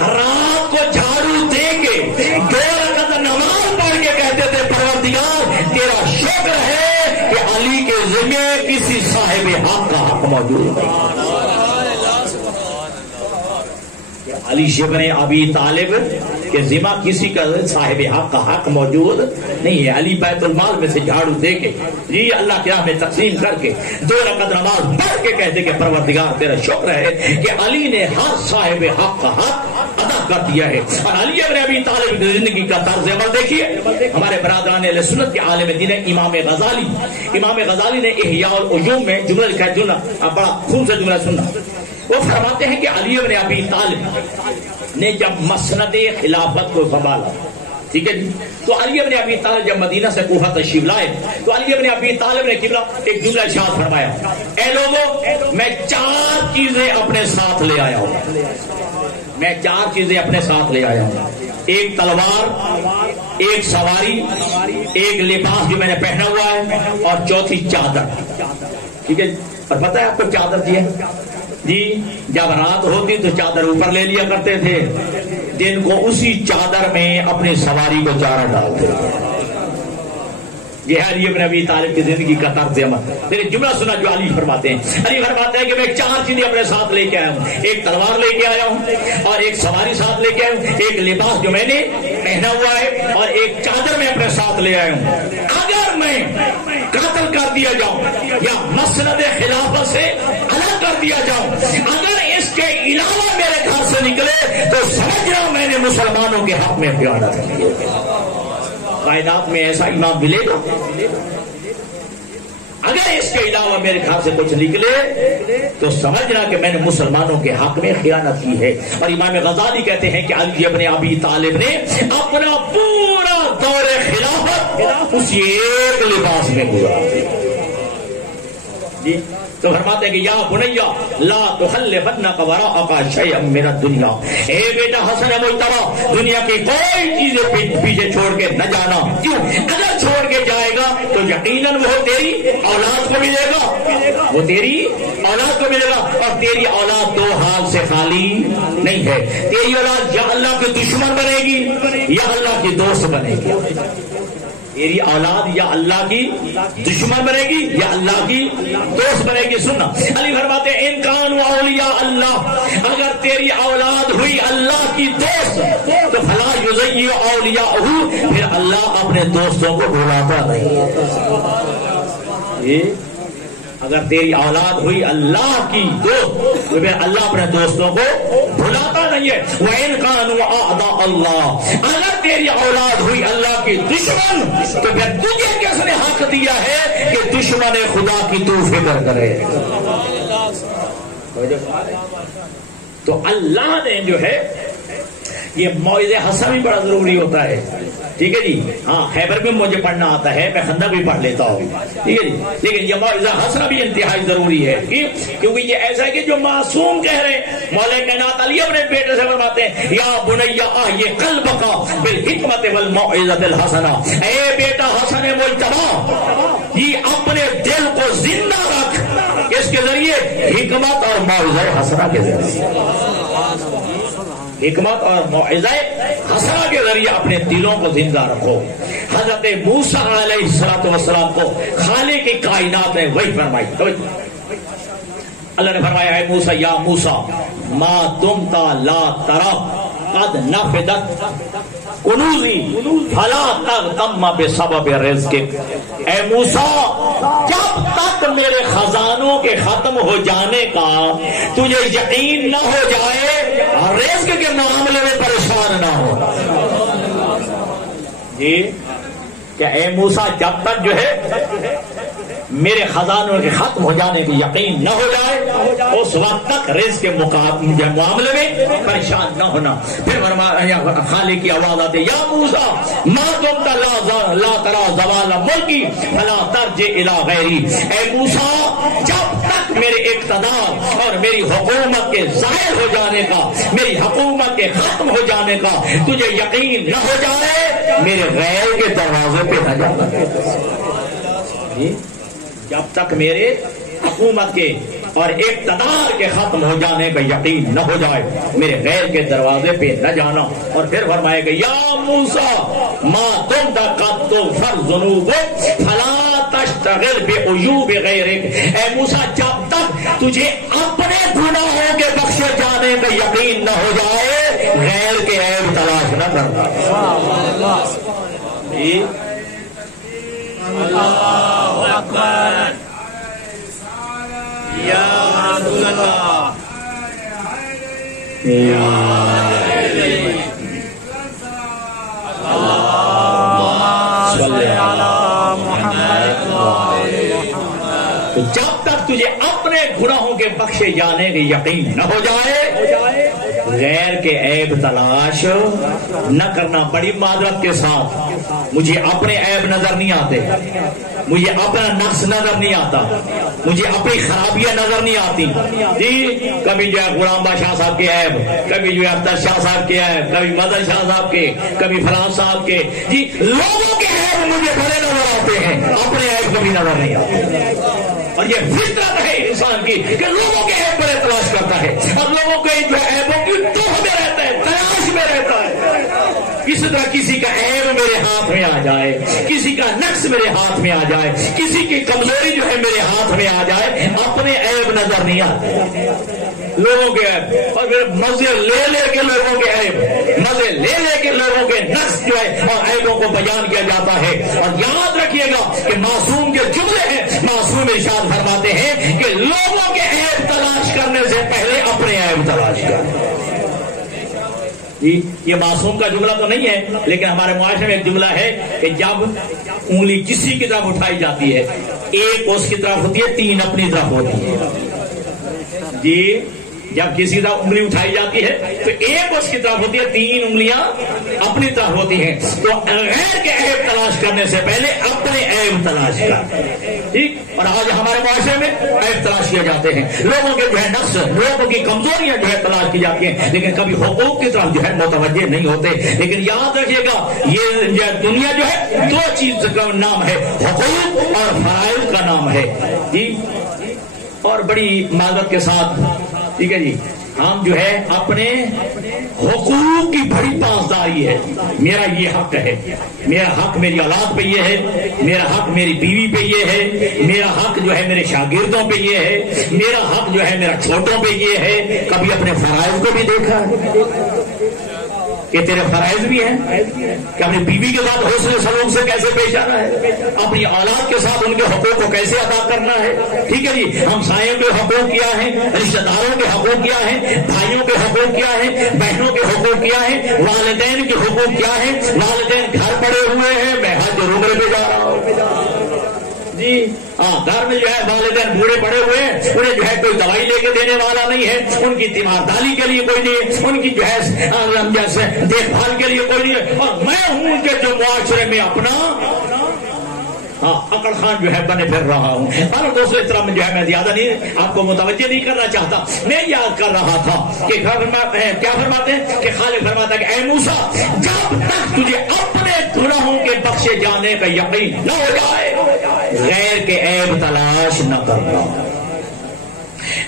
رات کو جھاڑو دے کے 2 رکعت نماز پڑھ کے کہتے تھے پروردگار تیرا شکر ہے کہ علی کے ذمے کسی صاحب حق کا حق موجود ہے. علی ابن ابی طالب کے ذمہ کسی کا صاحب حق کا حق موجود نہیں ہے. علی بیت المال میں سے جھاڑو دے کے جی اللہ کی راہ میں تقسیم کر کے 2 رکعت نماز پڑھ کے کہتے کہ پروردگار تیرا شکر ہے کہ علی نے ہر صاحب حق کا حق ادا کر دیا ہے. اور علی ابن ابی طالب کی زندگی کا طرز عمل دیکھیے. ہمارے برادران اہل سنت کے عالم دین امام غزالی نے احیاء العلوم میں جملہ لکھا ہے، جملہ بڑا خوبصورت جملہ سننا. وہ فرماتے ہیں کہ علی ابن ابی طالب نے جب مسند خلافت کو سنبھالا، ٹھیک ہے جی، تو علی ابن ابی طالب جب مدینہ سے کوفہ تشریف لائے تو علی ابن ابی طالب نے ایک جملہ ارشاد فرمایا، اے لوگوں میں 4 چیزیں اپنے ساتھ لے آیا ہوں، میں 4 چیزیں اپنے ساتھ لے آیا ہوں. ایک تلوار، ایک سواری، ایک لباس جو میں نے پہنا ہوا ہے، اور چوتھی چادر. ٹھیک ہے، اور پتہ ہے آپ کو چادر دی ہے جی، جب رات ہوتی تو چادر اوپر لے لیا کرتے تھے، دن کو اسی چادر میں اپنی سواری کو چارہ ڈالتے تھے. یہ ہے علی ابن ابی طالب کی زندگی کا طرز عمل. لیکن جملہ سنا جو علی فرماتے ہیں، علی فرماتے ہیں کہ میں 4 چیزیں اپنے ساتھ لے کے آیا ہوں. ایک تلوار لے کے آیا ہوں، اور ایک سواری ساتھ لے کے آیا ہوں، ایک لباس جو میں نے پہنا ہوا ہے، اور ایک چادر میں اپنے ساتھ لے آیا ہوں. اگر میں قتل کر دیا جاؤں یا مسند خلافت سے الگ کر دیا جاؤں، اگر اس کے علاوہ میرے گھر سے نکلے تو سمجھنا میں نے مسلمانوں کے حق میں خیانت کی ہے. کائنات میں ایسا امام ملے گا؟ اگر اس کے علاوہ میرے گھر سے کچھ نکلے تو سمجھنا کہ میں نے مسلمانوں کے حق میں خیانت کی ہے. اور امام غزالی کہتے ہیں کہ علی ابن ابی طالب نے اپنا پورا دور خلافت اسی ایک لباس میں گزارا. جی تو فرماتے ہیں کہ یا بنیا لا تخلفنک وراءک شیئا من الدنیا، اے بیٹا حسن مجتبی دنیا کی کوئی چیزیں پیچھے چھوڑ کے نہ جانا. کیوں؟ اگر چھوڑ کے جائے گا تو یقیناً وہ تیری اولاد کو ملے گا، وہ تیری اولاد کو ملے گا. اور تیری اولاد 2 حال سے خالی نہیں ہے. تیری اولاد یا اللہ کے دشمن بنے گی یا اللہ کی دوست بنے گی. تیری اولاد یا اللہ کی دشمن بنے گی یا اللہ کی دوست بنے گی. سننا، علی فرماتے ہیں ان کانوا اولیاء اللہ، اگر تیری اولاد ہوئی اللہ کی دوست تو فلا یضیع اولیاءہ، پھر اللہ اپنے دوستوں کو بھلاتا نہیں. اگر تیری اولاد ہوئی اللہ کی دوست تو پھر اللہ اپنے دوستوں کو بھلاتا نہیں ہے. وَإِنْ كَانُوا أَعْدَاءَ اللَّهِ، اگر تیری اولاد ہوئی اللہ کی دشمن تو پھر تجھے کس نے حق دیا ہے کہ دشمن خدا کی تو فکر کرے. تو اللہ نے جو ہے یہ موعظہ حسن بھی بڑا ضروری ہوتا ہے، ٹھیک ہے جی. ہاں خیبر بھی مجھے پڑھنا آتا ہے، میں خندق بھی پڑھ لیتا ہوں، ٹھیک ہے جی. لیکن یہ موعظہ حسن بھی انتہائی ضروری ہے، کیونکہ یہ ایسا ہے کہ جو معصوم کہہ رہے ہیں. مولا کائنات علی اپنے بیٹے سے فرماتے ہیں یا بنی احیِ قلبک بالحکمت والموعظۃ الحسنہ، اے بیٹا حسن مجتبی یہ اپنے دل کو زندہ رکھ، اس کے ذریعے حکمت اور موعظہ حسنہ کے ذریعے، حکمت اور موعظہ حسنہ کے ذریعے اپنے دلوں کو زندہ رکھو. حضرت موسیٰ علیہ السلام کو خالق کی کائنات نے وہی فرمائی. اللہ نے فرمایا ہے موسیٰ یا موسیٰ ما دمت لا ترى قد نفدت کنوزی فلا تغتم بسبب رزقک. اے موسیٰ جب تک میرے خزانوں کے ختم ہو جانے کا تجھے یقین نہ ہو جائے رزق کے معاملے میں پریشان نہ ہو. جی کہ اے موسیٰ جب تک جو ہے میرے خزانوں کے ختم ہو جانے کی یقین نہ ہو جائے اس وقت تک رزق کے معاملے میں پریشان نہ ہونا. پھر خالق کی آواز آتی یا موسیٰ ما دمت لا تری زوال ملکی فلا ترجع الی غیری. اے موسیٰ جب تک میرے اقتدار اور میری حکومت کے ظاہر ہو جانے کا، میری حکومت کے ختم ہو جانے کا تجھے یقین نہ ہو جائے میرے غیر کے دروازے پہ نہ جانا. جب تک میرے حکومت کے اور اقتدار کے ختم ہو جانے کا یقین نہ ہو جائے میرے غیر کے دروازے پہ نہ جانا. اور پھر فرمائے گا یا موسیٰ ما دمت قد تغفر ذنوبک فلا تشتغل بعیوب غیرک. اے موسیٰ جب تک تجھے اپنے گناہوں کے بخشے جانے کا یقین نہ ہو جائے غیر کے عیب تلاش نہ کرنا. اللہ اکبر یا رسول اللہ اللہم صلی علی محمد. جب تک تجھے اپنے گناہوں کے بخشے جانے کی یقین نہ ہو جائے غیر کے عیب تلاش نہ کرنا. بڑی معذرت کے ساتھ مجھے اپنے عیب نظر نہیں آتے، مجھے اپنا نقص نظر نہیں آتا، مجھے اپنی خرابیاں نظر نہیں آتی. جی کبھی جو ہے غلام بادشاہ صاحب کے عیب، کبھی جو ہے اختر شاہ صاحب کے عیب، کبھی مدن شاہ صاحب کے، کبھی فلان صاحب کے. جی لوگوں کے عیب مجھے بڑے نظر آتے ہیں، اپنے عیب کبھی نظر نہیں آتے. اور یہ فطرت ہے انسان کی کہ لوگوں کے عیب بڑے تلاش کرتا ہے اور لوگوں کے جو عیبوں کی توہ میں رہتا ہے، تلاش میں رہتا ہے. اس طرح کسی کا عیب میرے ہاتھ میں آ جائے، کسی کا نقص میرے ہاتھ میں آ جائے، کسی کی کمزوری جو ہے میرے ہاتھ میں آ جائے اپنے عیب نظر نہیں آتے، لوگوں کے عیب. اور پھر مزے لے لے کے لوگوں کے عیب، مزے لے لے کے لوگوں کے نقص جو ہے اور عیبوں کو بیان کیا جاتا ہے. اور یاد رکھیے گا کہ معصوم کے جملے ہیں، معصوم ارشاد فرماتے ہیں کہ لوگوں کے عیب تلاش کرنے سے پہلے اپنے عیب تلاش کریں. جی یہ معصوم کا جملہ تو نہیں ہے، لیکن ہمارے معاشرے میں ایک جملہ ہے کہ جب انگلی کسی کی طرف اٹھائی جاتی ہے ایک اس کی طرف ہوتی ہے، تین اپنی طرف ہوتی ہے. جی جب کسی طرف انگلی اٹھائی جاتی ہے تو ایک اس کی طرف ہوتی ہے، تین انگلیاں اپنی طرف ہوتی ہیں. تو غیر کے عیب تلاش کرنے سے پہلے اپنے عیب تلاش کر. ٹھیک. اور آج ہمارے معاشرے میں عیب تلاش کیے جاتے ہیں، لوگوں کے جو ہے نقص، لوگوں کی کمزوریاں جو ہے تلاش کی جاتی ہیں، لیکن کبھی حقوق کی طرف جو ہے متوجہ نہیں ہوتے. لیکن یاد رکھیے گا یہ دنیا جو ہے دو چیز کا نام ہے، حقوق اور فرائض کا نام ہے. جی اور بڑی معذرت کے ساتھ ٹھیک ہے جی ہم جو ہے اپنے حقوق کی بڑی پاسداری ہے. میرا یہ حق ہے، میرا حق میری اولاد پہ یہ ہے، میرا حق میری بیوی پہ یہ ہے، میرا حق جو ہے میرے شاگردوں پہ یہ ہے، میرا حق جو ہے میرا چھوٹوں پہ یہ ہے. کبھی اپنے فرائض کو بھی دیکھا ہے کہ تیرے فرائض بھی ہیں کہ اپنی بیوی کے ساتھ حسن سلوک سے کیسے پیش آنا ہے، اپنی اولاد کے ساتھ ان کے حقوق کو کیسے ادا کرنا ہے. ٹھیک ہے جی ہمسایوں کے حقوق کیا ہیں، رشتہ داروں کے حقوق کیا ہیں، بھائیوں کے حقوق کیا ہیں، بہنوں کے حقوق کیا ہیں، والدین کے حقوق کیا ہیں. والدین گھر پڑے ہوئے ہیں، میں حج عمرے پہ جا رہا ہوں. جی جی ہاں گھر میں جو ہے والدین بوڑھے پڑے ہوئے ہیں, انہیں جو ہے کوئی دوائی لے کے دینے والا نہیں ہے, ان کی تیمارداری کے لیے کوئی نہیں ہے, ان کی جو ہے دیکھ بھال کے لیے کوئی نہیں ہے, اور میں ہوں کہ جو معاشرے میں اپنا اکڑ خان جو ہے بنے پھر رہا ہوں. اور دوستوں اس طرح میں جو ہے میں زیادہ نہیں آپ کو متوجہ نہیں کرنا چاہتا, میں یاد کر رہا تھا کہ کیا فرماتے ہیں کہ خالق فرماتا ہے کہ اے موسیٰ جب تک تجھے اپنے گناہوں کے بخشے جانے کا یقین نہ ہو جائے غیر کے عیب تلاش نہ کرنا.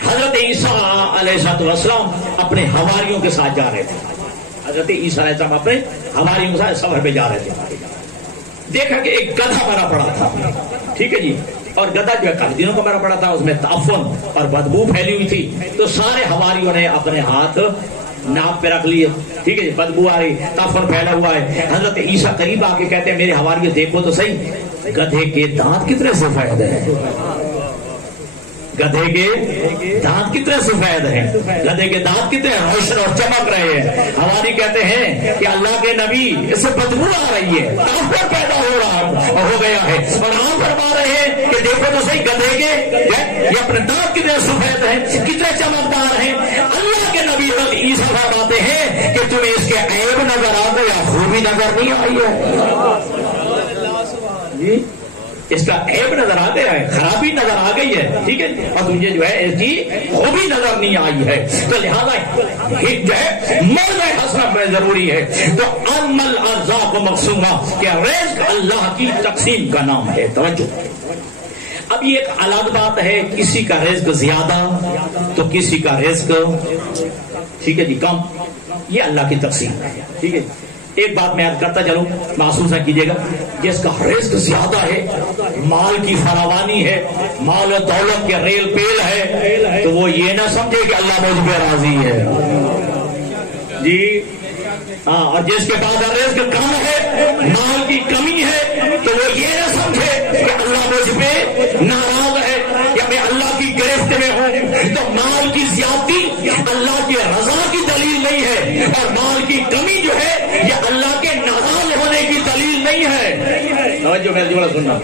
حضرت عیسیٰ علیہ السلام اپنے حواریوں کے ساتھ جا رہے تھے. حضرت عیسیٰ علیہ السلام اپنے حواریوں کے ساتھ سفر پہ جا رہے تھے. دیکھا کہ ایک گدھا مرا پڑا تھا, ٹھیک ہے جی, اور گدھا جو ہے کافی دنوں کا مرا پڑا تھا, اس میں تعفن اور بدبو پھیلی ہوئی تھی. تو سارے حواریوں نے اپنے ہاتھ ناپ پہ رکھ لیے, ٹھیک ہے جی, بدبو آ رہی, تعفن پھیلا ہوا ہے. حضرت عیسیٰ قریب آ کے کہتے ہیں میرے حواریوں دیکھو تو صحیح گدھے کے دانت کتنے سفید ہیں, گدھے کے دانت کتنے سفید ہیں, گدھے کے دانت کتنے روشن اور چمک رہے ہیں. حواری کہتے ہیں کہ اللہ کے نبی اس سے بدبو آ رہی ہے, تعفن پیدا ہو رہا ہو گیا ہے, اور آپ فرما رہے ہیں کہ دیکھو تو صحیح گدھے کے یہ اپنے دانت کتنے سفید ہیں, کتنے چمکدار ہیں. اللہ کے نبی حضرت عیسیٰ فرماتے ہیں کہ تمہیں اس کے عیب نظر آ گئے یا خوبی نظر نہیں آئی ہے, جی اس کا عیب نظر آ گیا ہے, خرابی نظر آ گئی ہے, ٹھیک ہے, اور تجھے جو ہے اس کی خوبی نظر نہیں آئی ہے. تو لہذا جو ہے موضع حسنہ میں ضروری ہے. تو عمل ارزاق و مقسومہ کہ رزق اللہ کی تقسیم کا نام ہے. توجہ, اب یہ ایک الگ بات ہے, کسی کا رزق زیادہ تو کسی کا رزق ٹھیک ہے جی کم, یہ اللہ کی تقسیم ہے, ٹھیک ہے. ایک بات میں یاد کرتا چلوں, محسوس نہ کیجیے گا, جس کا رزق زیادہ ہے, مال کی فراوانی ہے, مال و دولت کے ریل پیل ہے, تو وہ یہ نہ سمجھے کہ اللہ مجھ پہ راضی ہے, جی ہاں. اور جس کے پاس رزق کم ہے, مال کی کمی ہے, تو وہ یہ نہ سمجھے کہ اللہ مجھ پہ ناراض ہے یا میں اللہ کی گرفت میں ہوں. تو مال کی زیادتی اللہ کی رضا کی دلیل نہیں ہے, اور مال کی کمی جو ہے یہ اللہ کے ناراض ہونے کی دلیل نہیں ہے. توجہ میرا جملہ سننا,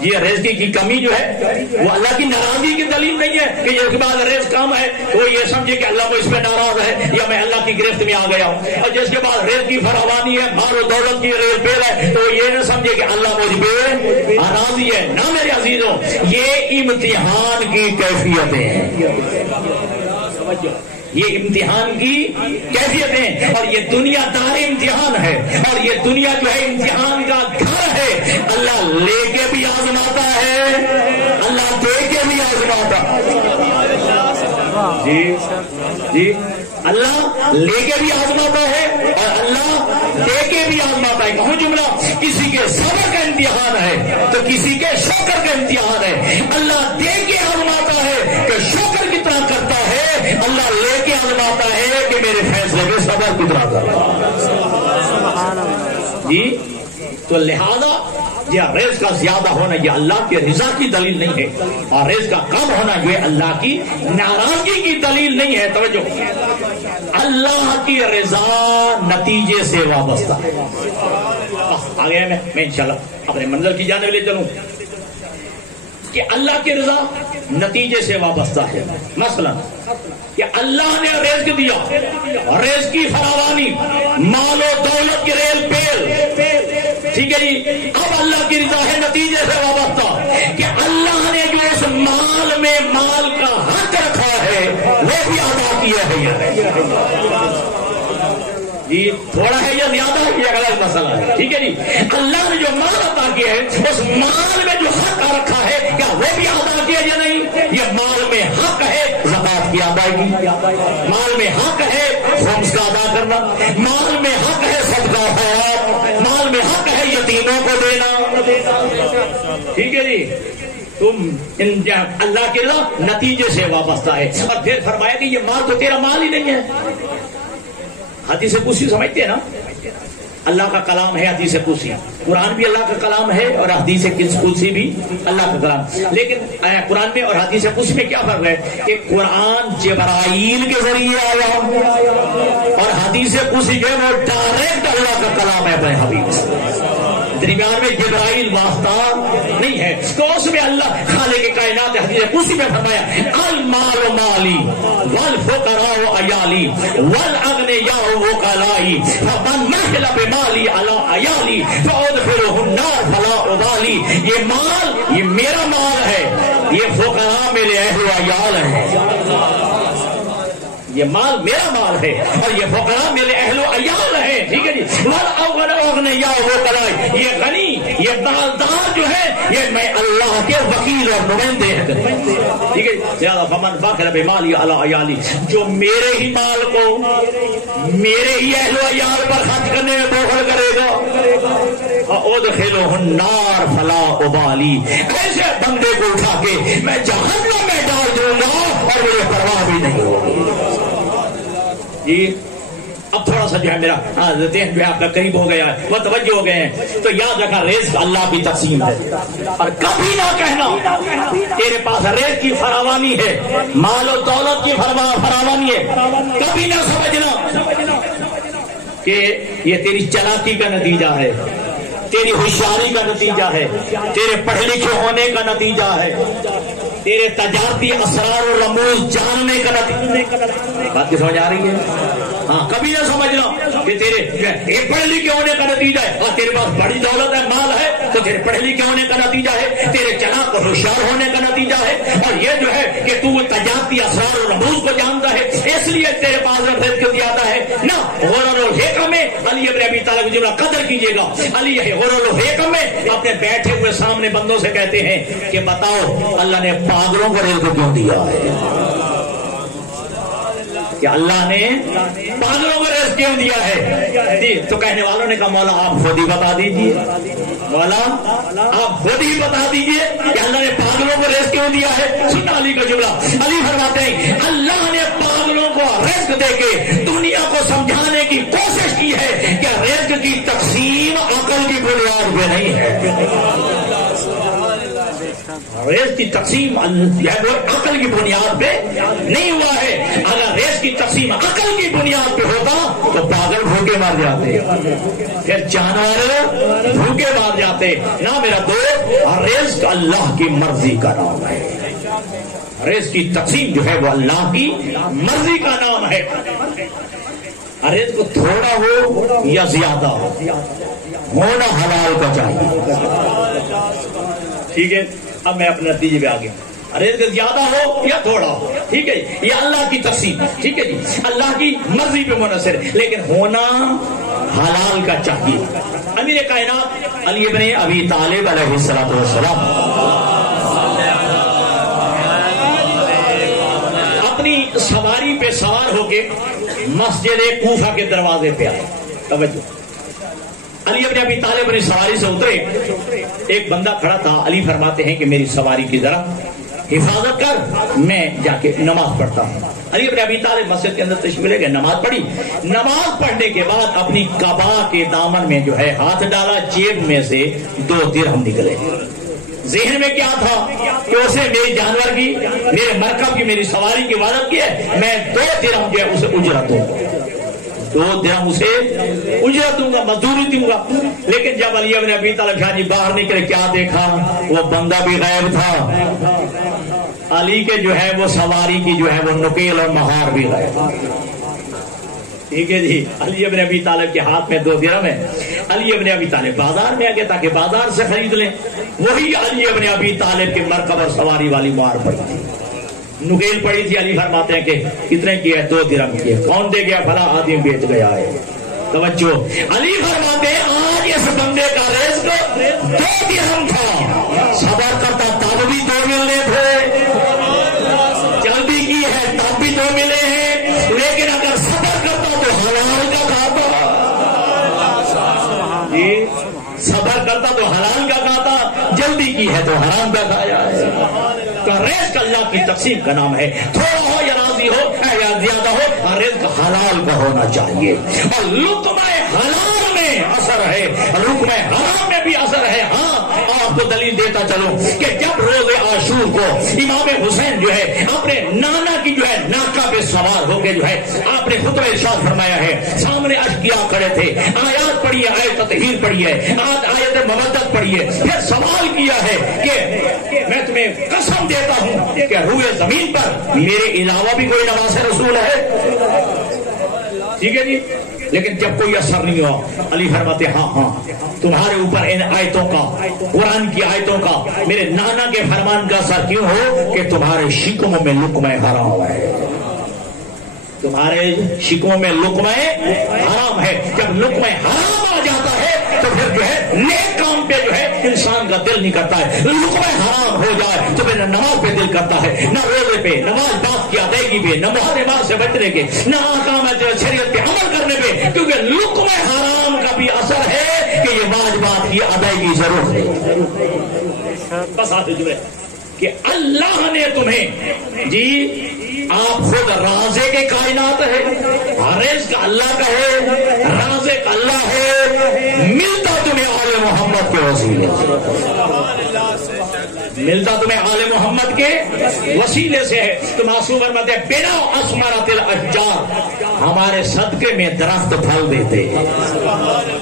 یہ رزق کی کمی جو ہے وہ اللہ کی ناراضگی کی دلیل نہیں ہے کہ جس کے بعد رزق کم ہے تو وہ یہ سمجھے کہ اللہ مجھ پہ ناراض ہے یا میں اللہ کی گرفت میں آ گیا ہوں. اور جس کے بعد رزق کی فراوانی ہے, مال و دولت کی ریل پیل ہے, تو وہ یہ نہ سمجھے کہ اللہ مجھ پہ ناراضی ہے. نہ میرے عزیزوں, یہ امتحان کی کیفیتیں ہیں, یہ امتحان کی کیفیتیں, اور یہ دنیا دار امتحان ہے, اور یہ دنیا جو ہے امتحان کا گھر ہے. اللہ لے کے بھی آزماتا ہے, اللہ دے کے بھی آزماتا ہے, جی جی, اللہ لے کے بھی آزماتا ہے اور اللہ دے کے بھی آزماتا ہے. کہوں جملہ, کسی کے صبر کا امتحان ہے تو کسی کے شکر کا امتحان ہے. اللہ دے کے آزماتا ہے کہ شکر کتنا کرتا ہے, اللہ لے کے آزماتا ہے کہ میرے فیصلے میں صبر کتنا کرتا ہے, جی. تو لہذا یہ رزق کا زیادہ ہونا یہ اللہ کی رضا کی دلیل نہیں ہے, اور رزق کا کم ہونا یہ اللہ کی ناراضگی کی دلیل نہیں ہے. توجہ, اللہ کی رضا نتیجے سے وابستہ ہے. آگے میں انشاءاللہ اپنے منزل کی جانب لے چلوں کہ اللہ کی رضا نتیجے سے وابستہ ہے. مثلا کہ اللہ نے رزق دیا, رزق کی فراوانی, مال و دولت کی ریل پیل, ٹھیک ہے جی. اب اللہ کی رضا ہے نتیجے سے وابستہ کہ اللہ نے جو اس مال میں مال کا حق رکھا ہے وہ بھی ادا کیا ہے, جی. تھوڑا ہے یا زیادہ یہ غلط مسئلہ ہے, ٹھیک ہے جی. اللہ نے جو مال عطا کیا ہے اس مال میں جو حق رکھا ہے کیا وہ بھی ادا کیا یا نہیں. یہ مال میں حق ہے زکات کی ادائیگی, مال میں حق ہے خمس کا ادا کرنا, مال میں حق ہے صدقہ خیرات, مال میں حق ہے یتیموں کو دینا, ٹھیک ہے جی. تم اللہ کے رضا نتیجے سے وابستہ ہے. اور پھر فرمایا کہ یہ مال تو تیرا مال ہی نہیں ہے. حدیث قدسی سمجھتے ہیں نا, اللہ کا کلام ہے حدیث قدسی, قرآن بھی اللہ کا کلام ہے اور حدیث قدسی بھی اللہ کا کلام. لیکن قرآن میں اور حدیث قدسی میں کیا فرق ہے کہ قرآن جبرائیل کے ذریعے آیا اور حدیث قدسی جو ہے وہ ڈائریکٹ اللہ کا کلام ہے اپنے حبیب سے. درمیان میں جبرائیل واسطہ نہیں ہے تو اس میں اللہ خالق کائنات حدیث قدسی میں فرمایا المال مالی والفقراء عیالی والاغنیاء وکلائی فمن محل بمالی علی عیالی فادخلہ النار فلا ابالی. یہ مال یہ میرا مال ہے, یہ فقراء میرے اہل و عیال ہیں. یہ مال میرا مال ہے اور یہ فقراء میرے اہل و عیال ہیں. ٹھیک ہے جی. یہ غنی یہ مالدار جو ہے یہ میں اللہ کے وکیل اور نمائندے ہیں. ٹھیک ہے. فمن فخر بمالی علی عیالی, جو میرے ہی مال کو میرے ہی اہل و عیال پر خرچ کرنے میں بخل کرے گا ادخلہ النار فلا ابالی, ایسے بندے کو اٹھا کے میں جہنم میں ڈال دوں گا اور مجھے پرواہ بھی نہیں ہوگی. جی اب تھوڑا سا جو ہے میرا ذہن جو ہے آپ کا قریب ہو گیا ہے, وہ توجہ ہو گئے ہیں. تو یاد رکھا رزق اللہ کی تقسیم ہے اور کبھی نہ کہنا تیرے پاس رزق کی فراوانی ہے, مال و دولت کی فراوانی ہے. کبھی نہ سمجھنا کہ یہ تیری چلاکی کا نتیجہ ہے, تیری ہوشیاری کا نتیجہ ہے, تیرے پڑھے لکھے ہونے کا نتیجہ ہے, تیرے تجارتی اسرار و رموز جاننے کا نتیجہ. بات کی سمجھ آ رہی ہے؟ ہاں, کبھی نہ سمجھنا کہ تیرے پڑھے لکھے ہونے کا نتیجہ ہے. اور تیرے پاس بڑی دولت ہے, مال ہے, تو تیرے پڑھے لکھے ہونے کا نتیجہ ہے, تیرے چلاک اور ہوشیار ہونے کا نتیجہ ہے. اور یہ جو ہے کہ تو تجارتی اسرار و رموز کو جانتا ہے اس لیے تیرے پاس رزق زیادہ ہے. نہ غرر الحکم میں علی ابن ابی طالب جملہ قدر کیجیے گا. علی غرر الحکم میں اپنے بیٹھے ہوئے سامنے بندوں سے کہتے ہیں کہ بتاؤ اللہ نے پاگلوں کو رزق کیوں دیا ہے؟ کہ اللہ نے پاگلوں کو رزق کیوں دیا ہے؟ تو کہنے والوں نے کہا مولا آپ خود ہی بتا دیجئے, مولا آپ خود ہی بتا دیجئے کہ اللہ نے پاگلوں کو رزق کیوں دیا ہے. سننا علی کا جملہ. علی فرماتے ہیں اللہ نے پاگلوں کو رزق دے کے دنیا کو سمجھانے کی کوشش کی ہے کہ رزق کی تقسیم عقل کی بنیاد پہ نہیں ہے. رزق کی تقسیم عقل کی بنیاد پہ نہیں ہوا ہے. اگر رزق کی تقسیم عقل کی بنیاد پہ ہوتا تو پاگل بھوکے مار جاتے, پھر جانور بھوکے مار جاتے. نہ میرا دوست, رزق اللہ کی مرضی کا نام ہے. رزق کی تقسیم جو ہے وہ اللہ کی مرضی کا نام ہے. رزق کو تھوڑا ہو یا زیادہ ہو, ہونا حلال کا چاہیے. ٹھیک ہے. اب میں اپنے نتیجے پہ آ گیا. رزق زیادہ ہو یا تھوڑا ہو, ٹھیک ہے, یہ اللہ کی تقسیم. ٹھیک ہے جی, اللہ کی مرضی پہ منحصر ہے, لیکن ہونا حلال کا چاہیے. امیر کائنات علی ابن ابی طالب علیہ السلام اپنی سواری پہ سوار ہو کے مسجد کوفہ کے دروازے پہ آئے. توجہ, علی ابن ابی طالب اپنی سواری سے اترے, ایک بندہ کھڑا تھا. علی فرماتے ہیں کہ میری سواری کی ذرا حفاظت کر, میں جا کے نماز پڑھتا ہوں. علی ابن ابی طالب مسجد کے اندر تشریف لے گئے, نماز پڑھی. نماز پڑھنے کے بعد اپنی قبا کے دامن میں جو ہے ہاتھ ڈالا, جیب میں سے 2 درہم نکلے. ذہن میں کیا تھا کہ اسے میری جانور کی, میرے مرکب کی, میری سواری کی حفاظت کی ہے, میں 2 درہم جو ہے اسے اجرت دوں گا, 2 درہم اسے اجرت دوں گا, مزدوری دوں گا. لیکن جب علی ابن ابی طالب شاہ جی باہر نکلے, کیا دیکھا, وہ بندہ بھی غائب تھا, علی کے جو ہے وہ سواری کی جو ہے وہ نکیل اور مہار بھی غائب. ٹھیک ہے جی. علی ابن ابی طالب کے ہاتھ میں 2 درہم ہے. علی ابن ابی طالب بازار میں آ گیا تاکہ بازار سے خرید لیں. وہی علی ابن ابی طالب کے مرکب اور سواری والی مہار پڑی تھی, نکیل پڑی تھی. علی فرماتے ہیں کہ کتنے کی ہے؟ 2 درہم کی ہے. کون دے گیا؟ فلاں آدمی بیچ گیا ہے. توجہ, علی فرماتے ہیں آج اس بندے کا رزق 2 درہم تھا, صبر کرتا تب بھی 2 ملنے تھے, جلدی کی ہے تب بھی 2 ملے ہیں, لیکن اگر صبر کرتا تو حلال کا کھاتا. جی, صبر کرتا تو حلال کا کھاتا, جلدی کی ہے تو حرام کا کھایا ہے. تو رزق اللہ کی تقسیم کا نام ہے. تھوڑا ہو یا راضی ہو یا زیادہ ہو, رزق حلال کا ہونا چاہیے. اور لقمہ حلال میں اثر ہے, لقمہ حرام میں بھی اثر ہے. ہاں, آپ کو دلیل دیتا چلوں کہ جب روز عاشور کو امام حسین جو ہے اپنے نانا کی جو ہے ناکہ پہ سوار ہو کے جو ہے آپ نے خطبہ ارشاد فرمایا ہے, سامنے اشقیاء کھڑے تھے, آیات پڑھی ہے, آیت تطہیر پڑھی ہے, آیت مودت پڑھی ہے, پھر سوال کیا ہے تمہیں قسم دیتا ہوں کہ روئے زمین پر میرے علاوہ بھی کوئی نواز رسول ہے. ٹھیک ہے جی. لیکن جب کوئی اثر نہیں ہوا علی فرماتے ہاں تمہارے اوپر ان آیتوں کا، قرآن کی آیتوں کا، میرے نانا کے فرمان کا اثر کیوں ہو کہ تمہارے شکموں میں لقمہ حرام ہے. تمہارے شکموں میں لقمہ حرام ہے. جب لقمہ حرام آ جاتا ہے تو پھر جو ہے نیک کام پہ جو ہے انسان کا دل نہیں کرتا ہے. لقمہ حرام ہو جائے تو پھر نہ نماز پہ دل کرتا ہے، نہ روزے پہ، نماز پاک کی ادائیگی پہ، نہ محرمات سے بچنے کے، نہ احکام شریعت پہ عمل کرنے پہ، کیونکہ لقمہ حرام کا بھی اثر ہے کہ یہ واجبات کی ادائیگی ضرور ہے. بس آپ جو ہے کہ اللہ نے تمہیں جی، آپ خود رازق کائنات ہے، رزق اللہ کا ہے، رازق اللہ ہے، ملتا تمہیں آل محمد کے وسیلے سے، ملتا تمہیں آل محمد کے وسیلے سے ہے. تو معصوم فرماتے ہیں بنا اسمرات الاشجار، ہمارے صدقے میں درخت پھل دیتے ہیں،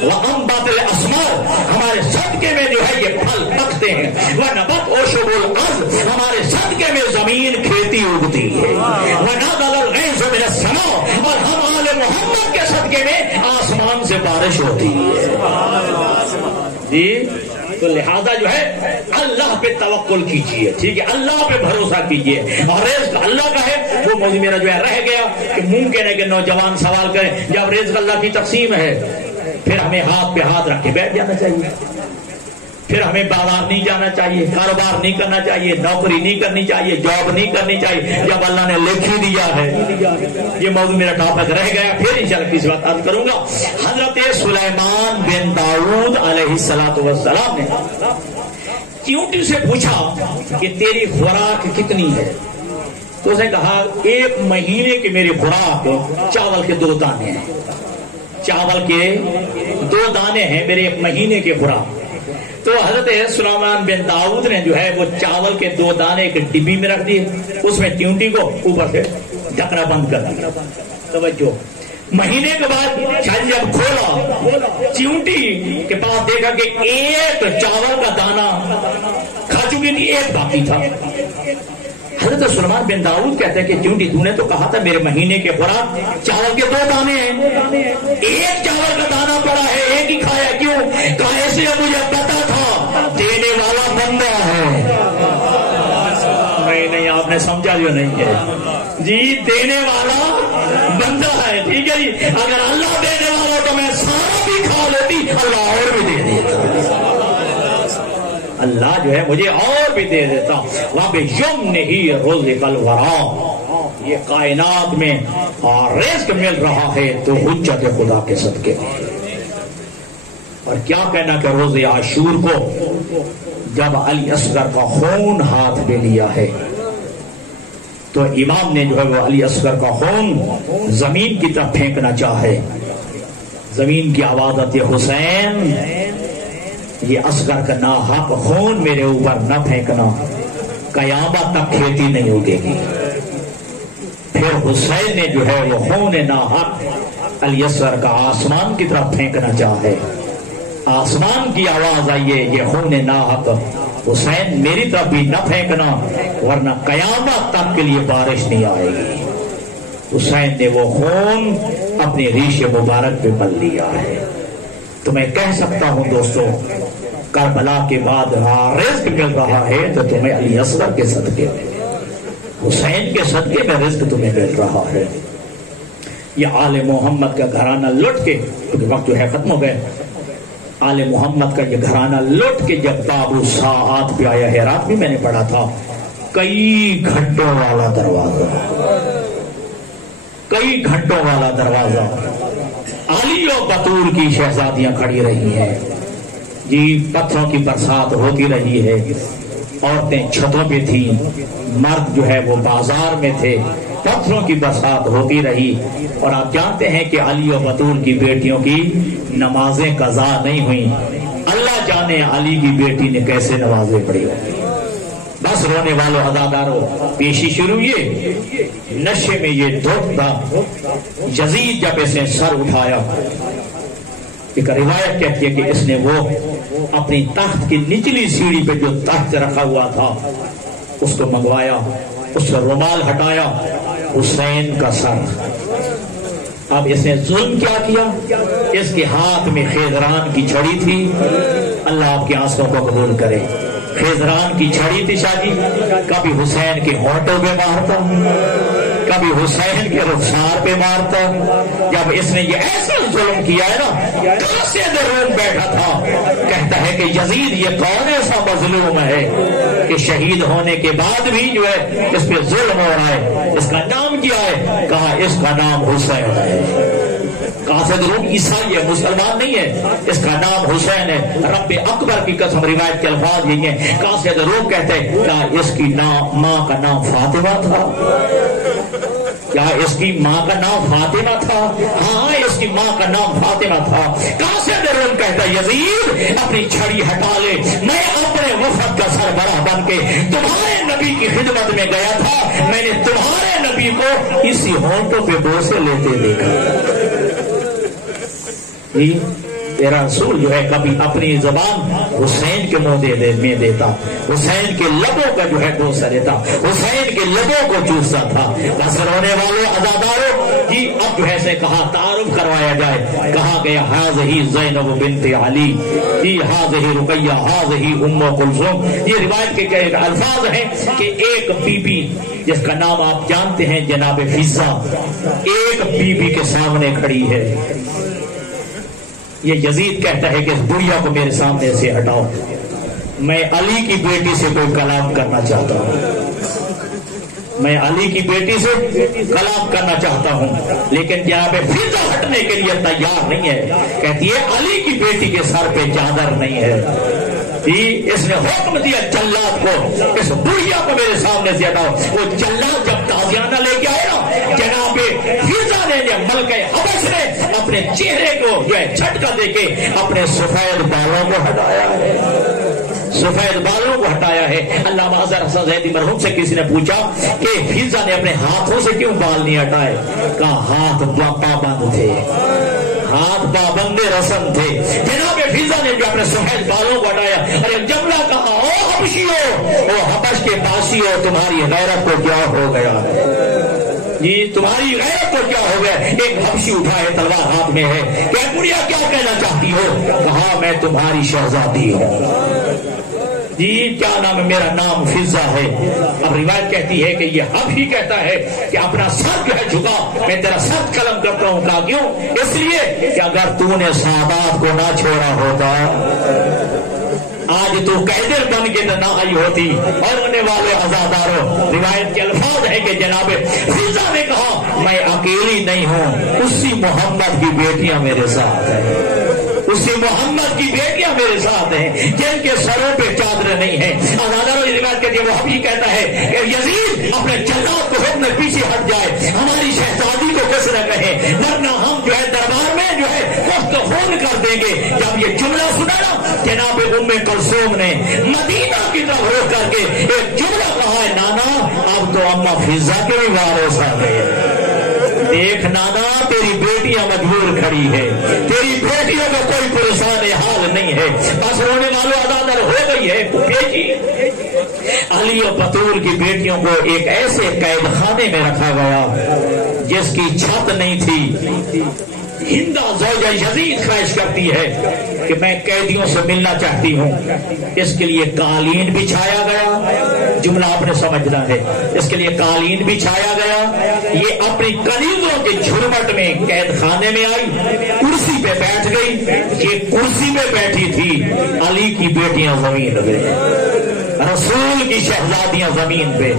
وانبات الاسمار، ہمارے صدقے میں جو ہے یہ پھل پکتے ہیں، ونبت عشب الارض، ہمارے صدقے میں زمین کھیتی اگتی ہے، ونزل الغیث من السماء، اور ہم آل محمد کے صدقے میں آسمان سے بارش ہوتی ہے. جی تو لہذا جو ہے اللہ پہ توکل کیجئے. ٹھیک ہے، اللہ پہ بھروسہ کیجئے. اور رزق اللہ کا ہے. وہ موضوع میرا جو ہے رہ گیا کہ ممکن ہے کہ نوجوان سوال کریں جب رزق اللہ کی تقسیم ہے پھر ہمیں ہاتھ پہ ہاتھ رکھ کے بیٹھ جانا چاہیے، پھر ہمیں بازار نہیں جانا چاہیے، کاروبار نہیں کرنا چاہیے، نوکری نہیں کرنی چاہیے، جاب نہیں کرنی چاہیے جب اللہ نے لکھ ہی دیا ہے. یہ موضوع میرا ٹاپک رہ گیا، پھر انشاءاللہ کسی بات عرض کروں گا. حضرت سلیمان بن داؤد علیہ السلام نے چیونٹی سے پوچھا کہ تیری خوراک کتنی ہے؟ تو اس نے کہا 1 مہینے کی میری خوراک چاول کے 2 دانے ہیں. چاول کے 2 دانے ہیں میرے 1 مہینے کی خوراک. تو حضرت سلیمان بن داؤد نے جو ہے وہ چاول کے 2 دانے ایک ڈبی میں رکھ دیے، اس میں چیونٹی کو اوپر سے ڈھکنا بند کر دیا. توجہ. مہینے کے بعد شاید جب کھولا چیونٹی کے پاس دیکھا کہ 1 چاول کا دانا کھا چکی تھی، 1 باقی تھا. حضرت سلیمان بن داؤد کہتے ہیں کہ چیونٹی تو نے تو کہا تھا میرے مہینے کے خوراک چاول کے 2 دانے ہیں، 1 چاول کا دانا پڑا ہے، 1 ہی کھایا. کیوں؟ کہا ایسے مجھے پتا تھا دینے والا بندہ ہے. نہیں آپ نے سمجھا جو نہیں ہے جی، دینے والا بندہ ہے. ٹھیک ہے جی، اگر اللہ دینے والا تو میں سارا بھی کھا لیتی، اللہ اور بھی دے دیتا. اللہ جو ہے مجھے اور بھی دے دیتا. وہاں پہ یمنہ رزق الورا، یہ کائنات میں رزق مل رہا ہے تو حجت خدا کے صدقے. اور کیا کہنا کہ روز عاشور کو جب علی اصغر کا خون ہاتھ پہ لیا ہے تو امام نے جو ہے وہ علی اصغر کا خون زمین کی طرف پھینکنا چاہے. زمین کی آواز آتی ہے حسین یہ اصغر کا ناحق خون میرے اوپر نہ پھینکنا، قیامت تک کھیتی نہیں اگے گی. پھر حسین نے جو ہے وہ خون ناحق علی اصغر کا آسمان کی طرف پھینکنا چاہے. آسمان کی آواز آئیے یہ خون ناحق حسین میری طرف بھی نہ پھینکنا ورنہ قیامت تک کے لیے بارش نہیں آئے گی. حسین نے وہ خون اپنی ریش مبارک پہ مل لیا ہے. تو میں کہہ سکتا ہوں دوستو کربلا کے بعد رزق مل رہا ہے تو تمہیں علی اصغر کے صدقے میں، حسین کے صدقے میں رزق تمہیں مل رہا ہے. یہ آل محمد کا گھرانہ لٹ کے، کیونکہ وقت جو ہے ختم ہو گئے، آل محمد کا یہ گھرانہ لٹ کے جب باب ساعات پہ آیا ہے، رات بھی میں نے پڑھا تھا، کئی گھنٹوں والا دروازہ، کئی گھنٹوں والا دروازہ. علی و بطول کی شہزادیاں کھڑی رہی ہیں جی، پتھروں کی برسات ہوتی رہی ہے، عورتیں چھتوں پہ تھیں، مرد جو ہے وہ بازار میں تھے، پتھروں کی برسات ہوتی رہی. اور آپ جانتے ہیں کہ علی و بطول کی بیٹیوں کی نمازیں قضا نہیں ہوئیں. اللہ جانے علی کی بیٹی نے کیسے نمازیں پڑھی. بس رونے والوں عزاداروں پیشی شروع یہ نشے میں یہ دھوپ تھا. یزید جب اس نے سر اٹھایا، ایک روایت کہتی ہے کہ اس نے وہ اپنی تخت کی نچلی سیڑھی پہ جو تخت رکھا ہوا تھا اس کو منگوایا، اس سے رومال ہٹایا، حسین کا سر۔ اب اس نے ظلم کیا کیا؟ اس کے ہاتھ میں خیزران کی چھڑی تھی، اللہ آپ کے آنسوں کو قبول کرے۔ خیزران کی چھڑی تھی شاہ جی، کبھی حسین کے ہونٹوں پہ مارتا، کبھی حسین کے رخسار پہ مارتا۔ جب اس نے یہ ایسا ظلم کیا ہے نا، قاصد روم بیٹھا تھا، کہتا ہے کہ یزید یہ کون ایسا مظلوم ہے کہ شہید ہونے کے بعد بھی جو ہے اس پہ ظلم ہو رہا ہے، اس کا نام کیا ہے؟ کہا اس کا نام حسین ہے۔ قاصد روم عیسائی ہے، مسلمان نہیں ہے، اس کا نام حسین ہے۔ رب اکبر کی قسم، روایت کے الفاظ یہی ہیں، قاصد روم کہتے ہیں کیا اس کی ماں کا نام فاطمہ تھا؟ کیا اس کی ماں کا نام فاطمہ تھا؟ ہاں، اس کی ماں کا نام فاطمہ تھا۔ قاصد روم کہتا ہے یزید اپنی چھڑی ہٹا لے، میں اپنے وفد کا سربراہ بن کے تمہارے نبی کی خدمت میں گیا تھا، میں نے تمہارے نبی کو اسی ہونٹوں پہ بوسے لیتے دیکھا۔ تیرا رسول جو ہے کبھی اپنی زبان حسین کے منہ میں دیتا، حسین کے لبوں کا جو ہے بوسہ لیتا، حسین کے لبوں کو چوستا تھا۔ قصر ہونے والے عزاداروں کی اب جو ہے سے کہا تعارف کروایا جائے، کہا گیا ہاذہی زینب بنت علی، ہاذہی رقیہ، ہاذہی ام کلثوم۔ یہ روایت کے الفاظ ہیں کہ ایک بی بی جس کا نام آپ جانتے ہیں جناب فضہ، ایک بی بی کے سامنے کھڑی ہے۔ یہ یزید کہتا ہے کہ اس بڑھیا کو میرے سامنے سے ہٹاؤ، میں علی کی بیٹی سے کوئی کلام کرنا چاہتا ہوں، میں علی کی بیٹی سے کلام کرنا چاہتا ہوں، لیکن جہاں پہ فضہ ہٹنے کے لیے تیار نہیں ہے، کہتی ہے علی کی بیٹی کے سر پہ چادر نہیں ہے۔ اس نے حکم دیا جلاد کو اس بڑھیا کو میرے سامنے سے ہٹاؤ۔ وہ جلاد جب تازیانہ لے کے آیا جناب فضہ نے ملکہ حبش نے اپنے چہرے کو جو ہے جھٹکا دے کے اپنے سفید بالوں کو ہٹایا ہے، سفید بالوں کو ہٹایا ہے۔ علامہ اظہر حسن زیدی مرحوم سے کسی نے پوچھا کہ فضہ نے اپنے ہاتھوں سے کیوں بال نہیں ہٹائے؟ کہا ہاتھ پابند تھے، ہاتھ پابند رسم تھے۔ جناب فضہ نے جو اپنے سفید بالوں کو ہٹایا اور ایک جملہ کہا، او حبشیو، او حبش کے پاسیو، تمہاری غیرت کو کیا ہو گیا؟ جی تمہاری غیرت کو کیا ہو گیا؟ ایک حبشی اٹھا ہے، تلوار ہاتھ میں ہے، کہ بڑھیا کیا کہنا چاہتی ہو؟ کہا میں تمہاری شہزادی ہوں۔ جی کیا نام ہے؟ میرا نام فضہ ہے۔ اب روایت کہتی ہے کہ یہ اب ہی کہتا ہے کہ اپنا سر جو ہے جھکا، میں تیرا سر قلم کرتا ہوں۔ کہا کیوں؟ اس لیے کہ اگر تو نے سادات کو نہ چھوڑا ہوتا آج تو قیدر بن کے نہ آئی ہوتی۔ اور ہونے والے عزاداروں، روایت کے الفاظ ہے کہ جناب فضہ نے کہا میں اکیلی نہیں ہوں، اسی محمد کی بیٹیاں میرے ساتھ ہیں، اسی محمد کی بیٹیاں میرے ساتھ ہیں جن کے سروں پہ چادر نہیں ہے۔ عزاداروں یہ روایت کہتی ہے، وہ ابھی کہتا ہے کہ یزید اپنے جلاد کو حکم پیچھے ہٹ جائے، ہماری شہزادی کو کس نہ کہے، ورنہ ہم جو ہے دربار میں جو ہے وقت خون کر دیں گے۔ جب یہ جملہ سنا نا جناب ام کلثوم نے مدینہ کی طرف روک کر کے ایک جملہ کہا ہے، نانا اب تو اما فضہ کے بھی وارث آ گئے، دیکھ نانا تیری بیٹیاں مجبور کھڑی ہے، تیری بیٹیوں کا کوئی پریشان حال نہیں ہے، بس رونے والوں عزادار ہو گئی ہے۔ بیٹی علی اور بطول کی بیٹیوں کو ایک ایسے قید خانے میں رکھا گیا جس کی چھت نہیں تھی۔ ہندا زوجہ یزید خواہش کرتی ہے کہ میں قیدیوں سے ملنا چاہتی ہوں، اس کے لیے قالین بچھایا گیا، جملہ آپ نے سمجھنا ہے، اس کے لیے قالین بچھایا گیا۔ یہ اپنی کنیزوں کے جھرمٹ میں قید خانے میں آئی، کرسی پہ بیٹھ گئی، یہ کرسی پہ بیٹھی تھی، علی کی بیٹیاں زمین پہ، رسول کی شہزادیاں زمین پہ،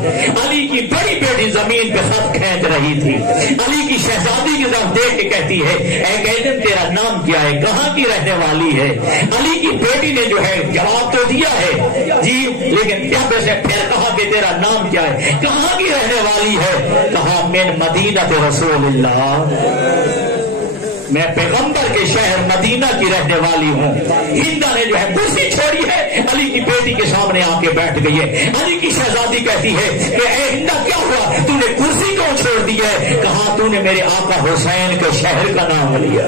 علی کی بڑی بیٹی زمین پہ خط کھینچ رہی تھی۔ علی کی شہزادی کی طرف دیکھ کے کہتی ہے، اے قیدن تیرا نام کیا ہے، کہاں کی رہنے والی ہے؟ علی کی بیٹی نے جو ہے جواب تو دیا ہے جی، لیکن جب سے پھر کہا کہ تیرا نام کیا ہے، کہاں کی رہنے والی ہے؟ کہا من مدینہ رسول اللہ، میں پیغمبر کے شہر مدینہ کی رہنے والی ہوں۔ ہندا نے جو ہے کرسی چھوڑی ہے، علی کی بیٹی کے سامنے آ کے بیٹھ گئی ہے۔ علی کی شہزادی کہتی ہے کہ اے ہندا کیا ہوا، تو نے کرسی کیوں چھوڑ دی ہے؟ کہا تو نے میرے آقا حسین کے شہر کا نام لیا،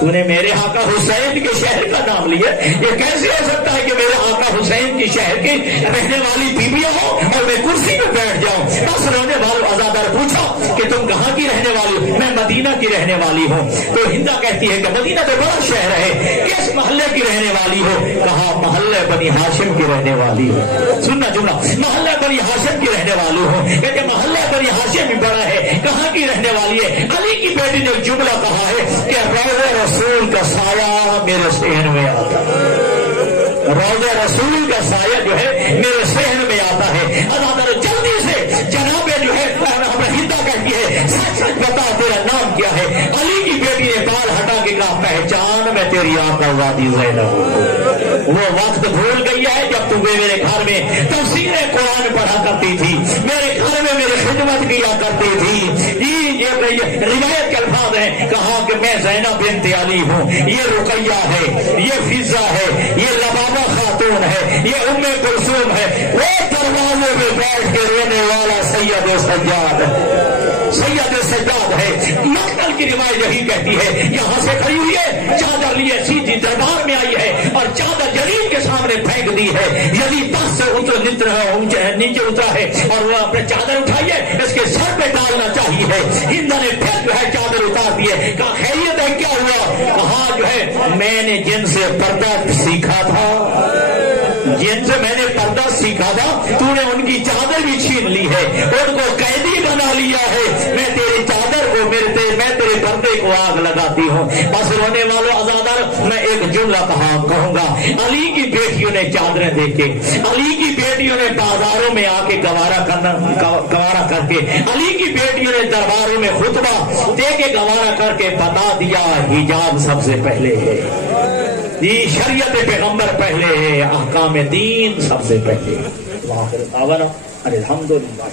تو نے میرے آقا حسین کے شہر کا نام لیا، یہ کیسے ہو سکتا ہے کہ میرے آقا حسین کی شہر کی رہنے والی بیویاں ہو اور میں کرسی پہ بیٹھ جاؤں. بس رونے والوں عزادار پوچھا کہ تم کہاں کی رہنے والی ہو؟ میں مدینہ کی رہنے والی ہوں. تو ہندا کہتی ہے کہ مدینہ تو بڑا شہر ہے، کس محلے کی رہنے والی ہو؟ کہا محلے بنی ہاشم کی رہنے والی ہو. سننا جملہ، محلے بنی ہاشم کی رہنے والی ہو. کہتے محلے بنی ہاشم بھی بڑا ہے، کہاں کی رہنے والی ہے؟ علی کی بیٹی نے جملہ کہا ہے کہ روضہ رسول کا سایہ میرے صحن میں آتا ہے، روضہ رسول کا سایہ جو ہے میرے صحن میں آتا ہے. عزادار جلدی سے جناب جو ہے ہندا کہتی ہے سچ سچ بتا تیرا نام کیا ہے؟ علی کی بیٹی نے بال ہٹا کے کہا پہچان میں تیری آقا وادی زینب ہوں. وہ وقت بھول گئی ہے جب تو میرے گھر میں تفسیر قرآن پڑھا کرتی تھی، میرے گھر میں میری خدمت کیا کرتی تھی. یہ روایت کے الفاظ ہیں، کہا کہ میں زینب بنت علی ہوں، یہ رقیہ ہے، یہ فضہ ہے، یہ لبابہ خاتون ہے، یہ ام کلثوم ہے. وہ دروازے میں بیٹھ کے رونے والا سید سجاد ہے. مقتل کی روایت یہی کہتی ہے، یہاں سے کھڑی ہوئی ہے، چادر لیے سیدھی دربار میں آئی ہے اور چادر یزید کے سامنے پھینک دی ہے. یزید بس سے نیچے اترا ہے اور وہ اپنے چادر اٹھائی ہے، اس کے سر پہ ڈالنا چاہیے. ہندا نے پھر جو ہے چادر اتار دی ہے. کہا خیریت ہے؟ کیا ہوا؟ کہا جو ہے میں نے جن سے پردہ سیکھا تھا، جن سے میں نے پردہ سیکھا تھا، تو نے ان کی چادر بھی چھین لی ہے، ان کو قیدی بنا لیا ہے. میں تیری چادر کو میں تیرے پردے کو آگ لگاتی ہوں. بس رونے والوں عزادار میں ایک جملہ کہوں گا. علی کی بیٹیوں نے چادریں دیکھے، علی کی بیٹیوں نے بازاروں میں آ کے گوارا کر کے، علی کی بیٹیوں نے درباروں میں خطبہ دے کے گوارا کر کے بتا دیا حجاب سب سے پہلے ہے، یہ شریعت پیغمبر پہلے ہے، احکام دین سب سے پہلے. الحمدللہ.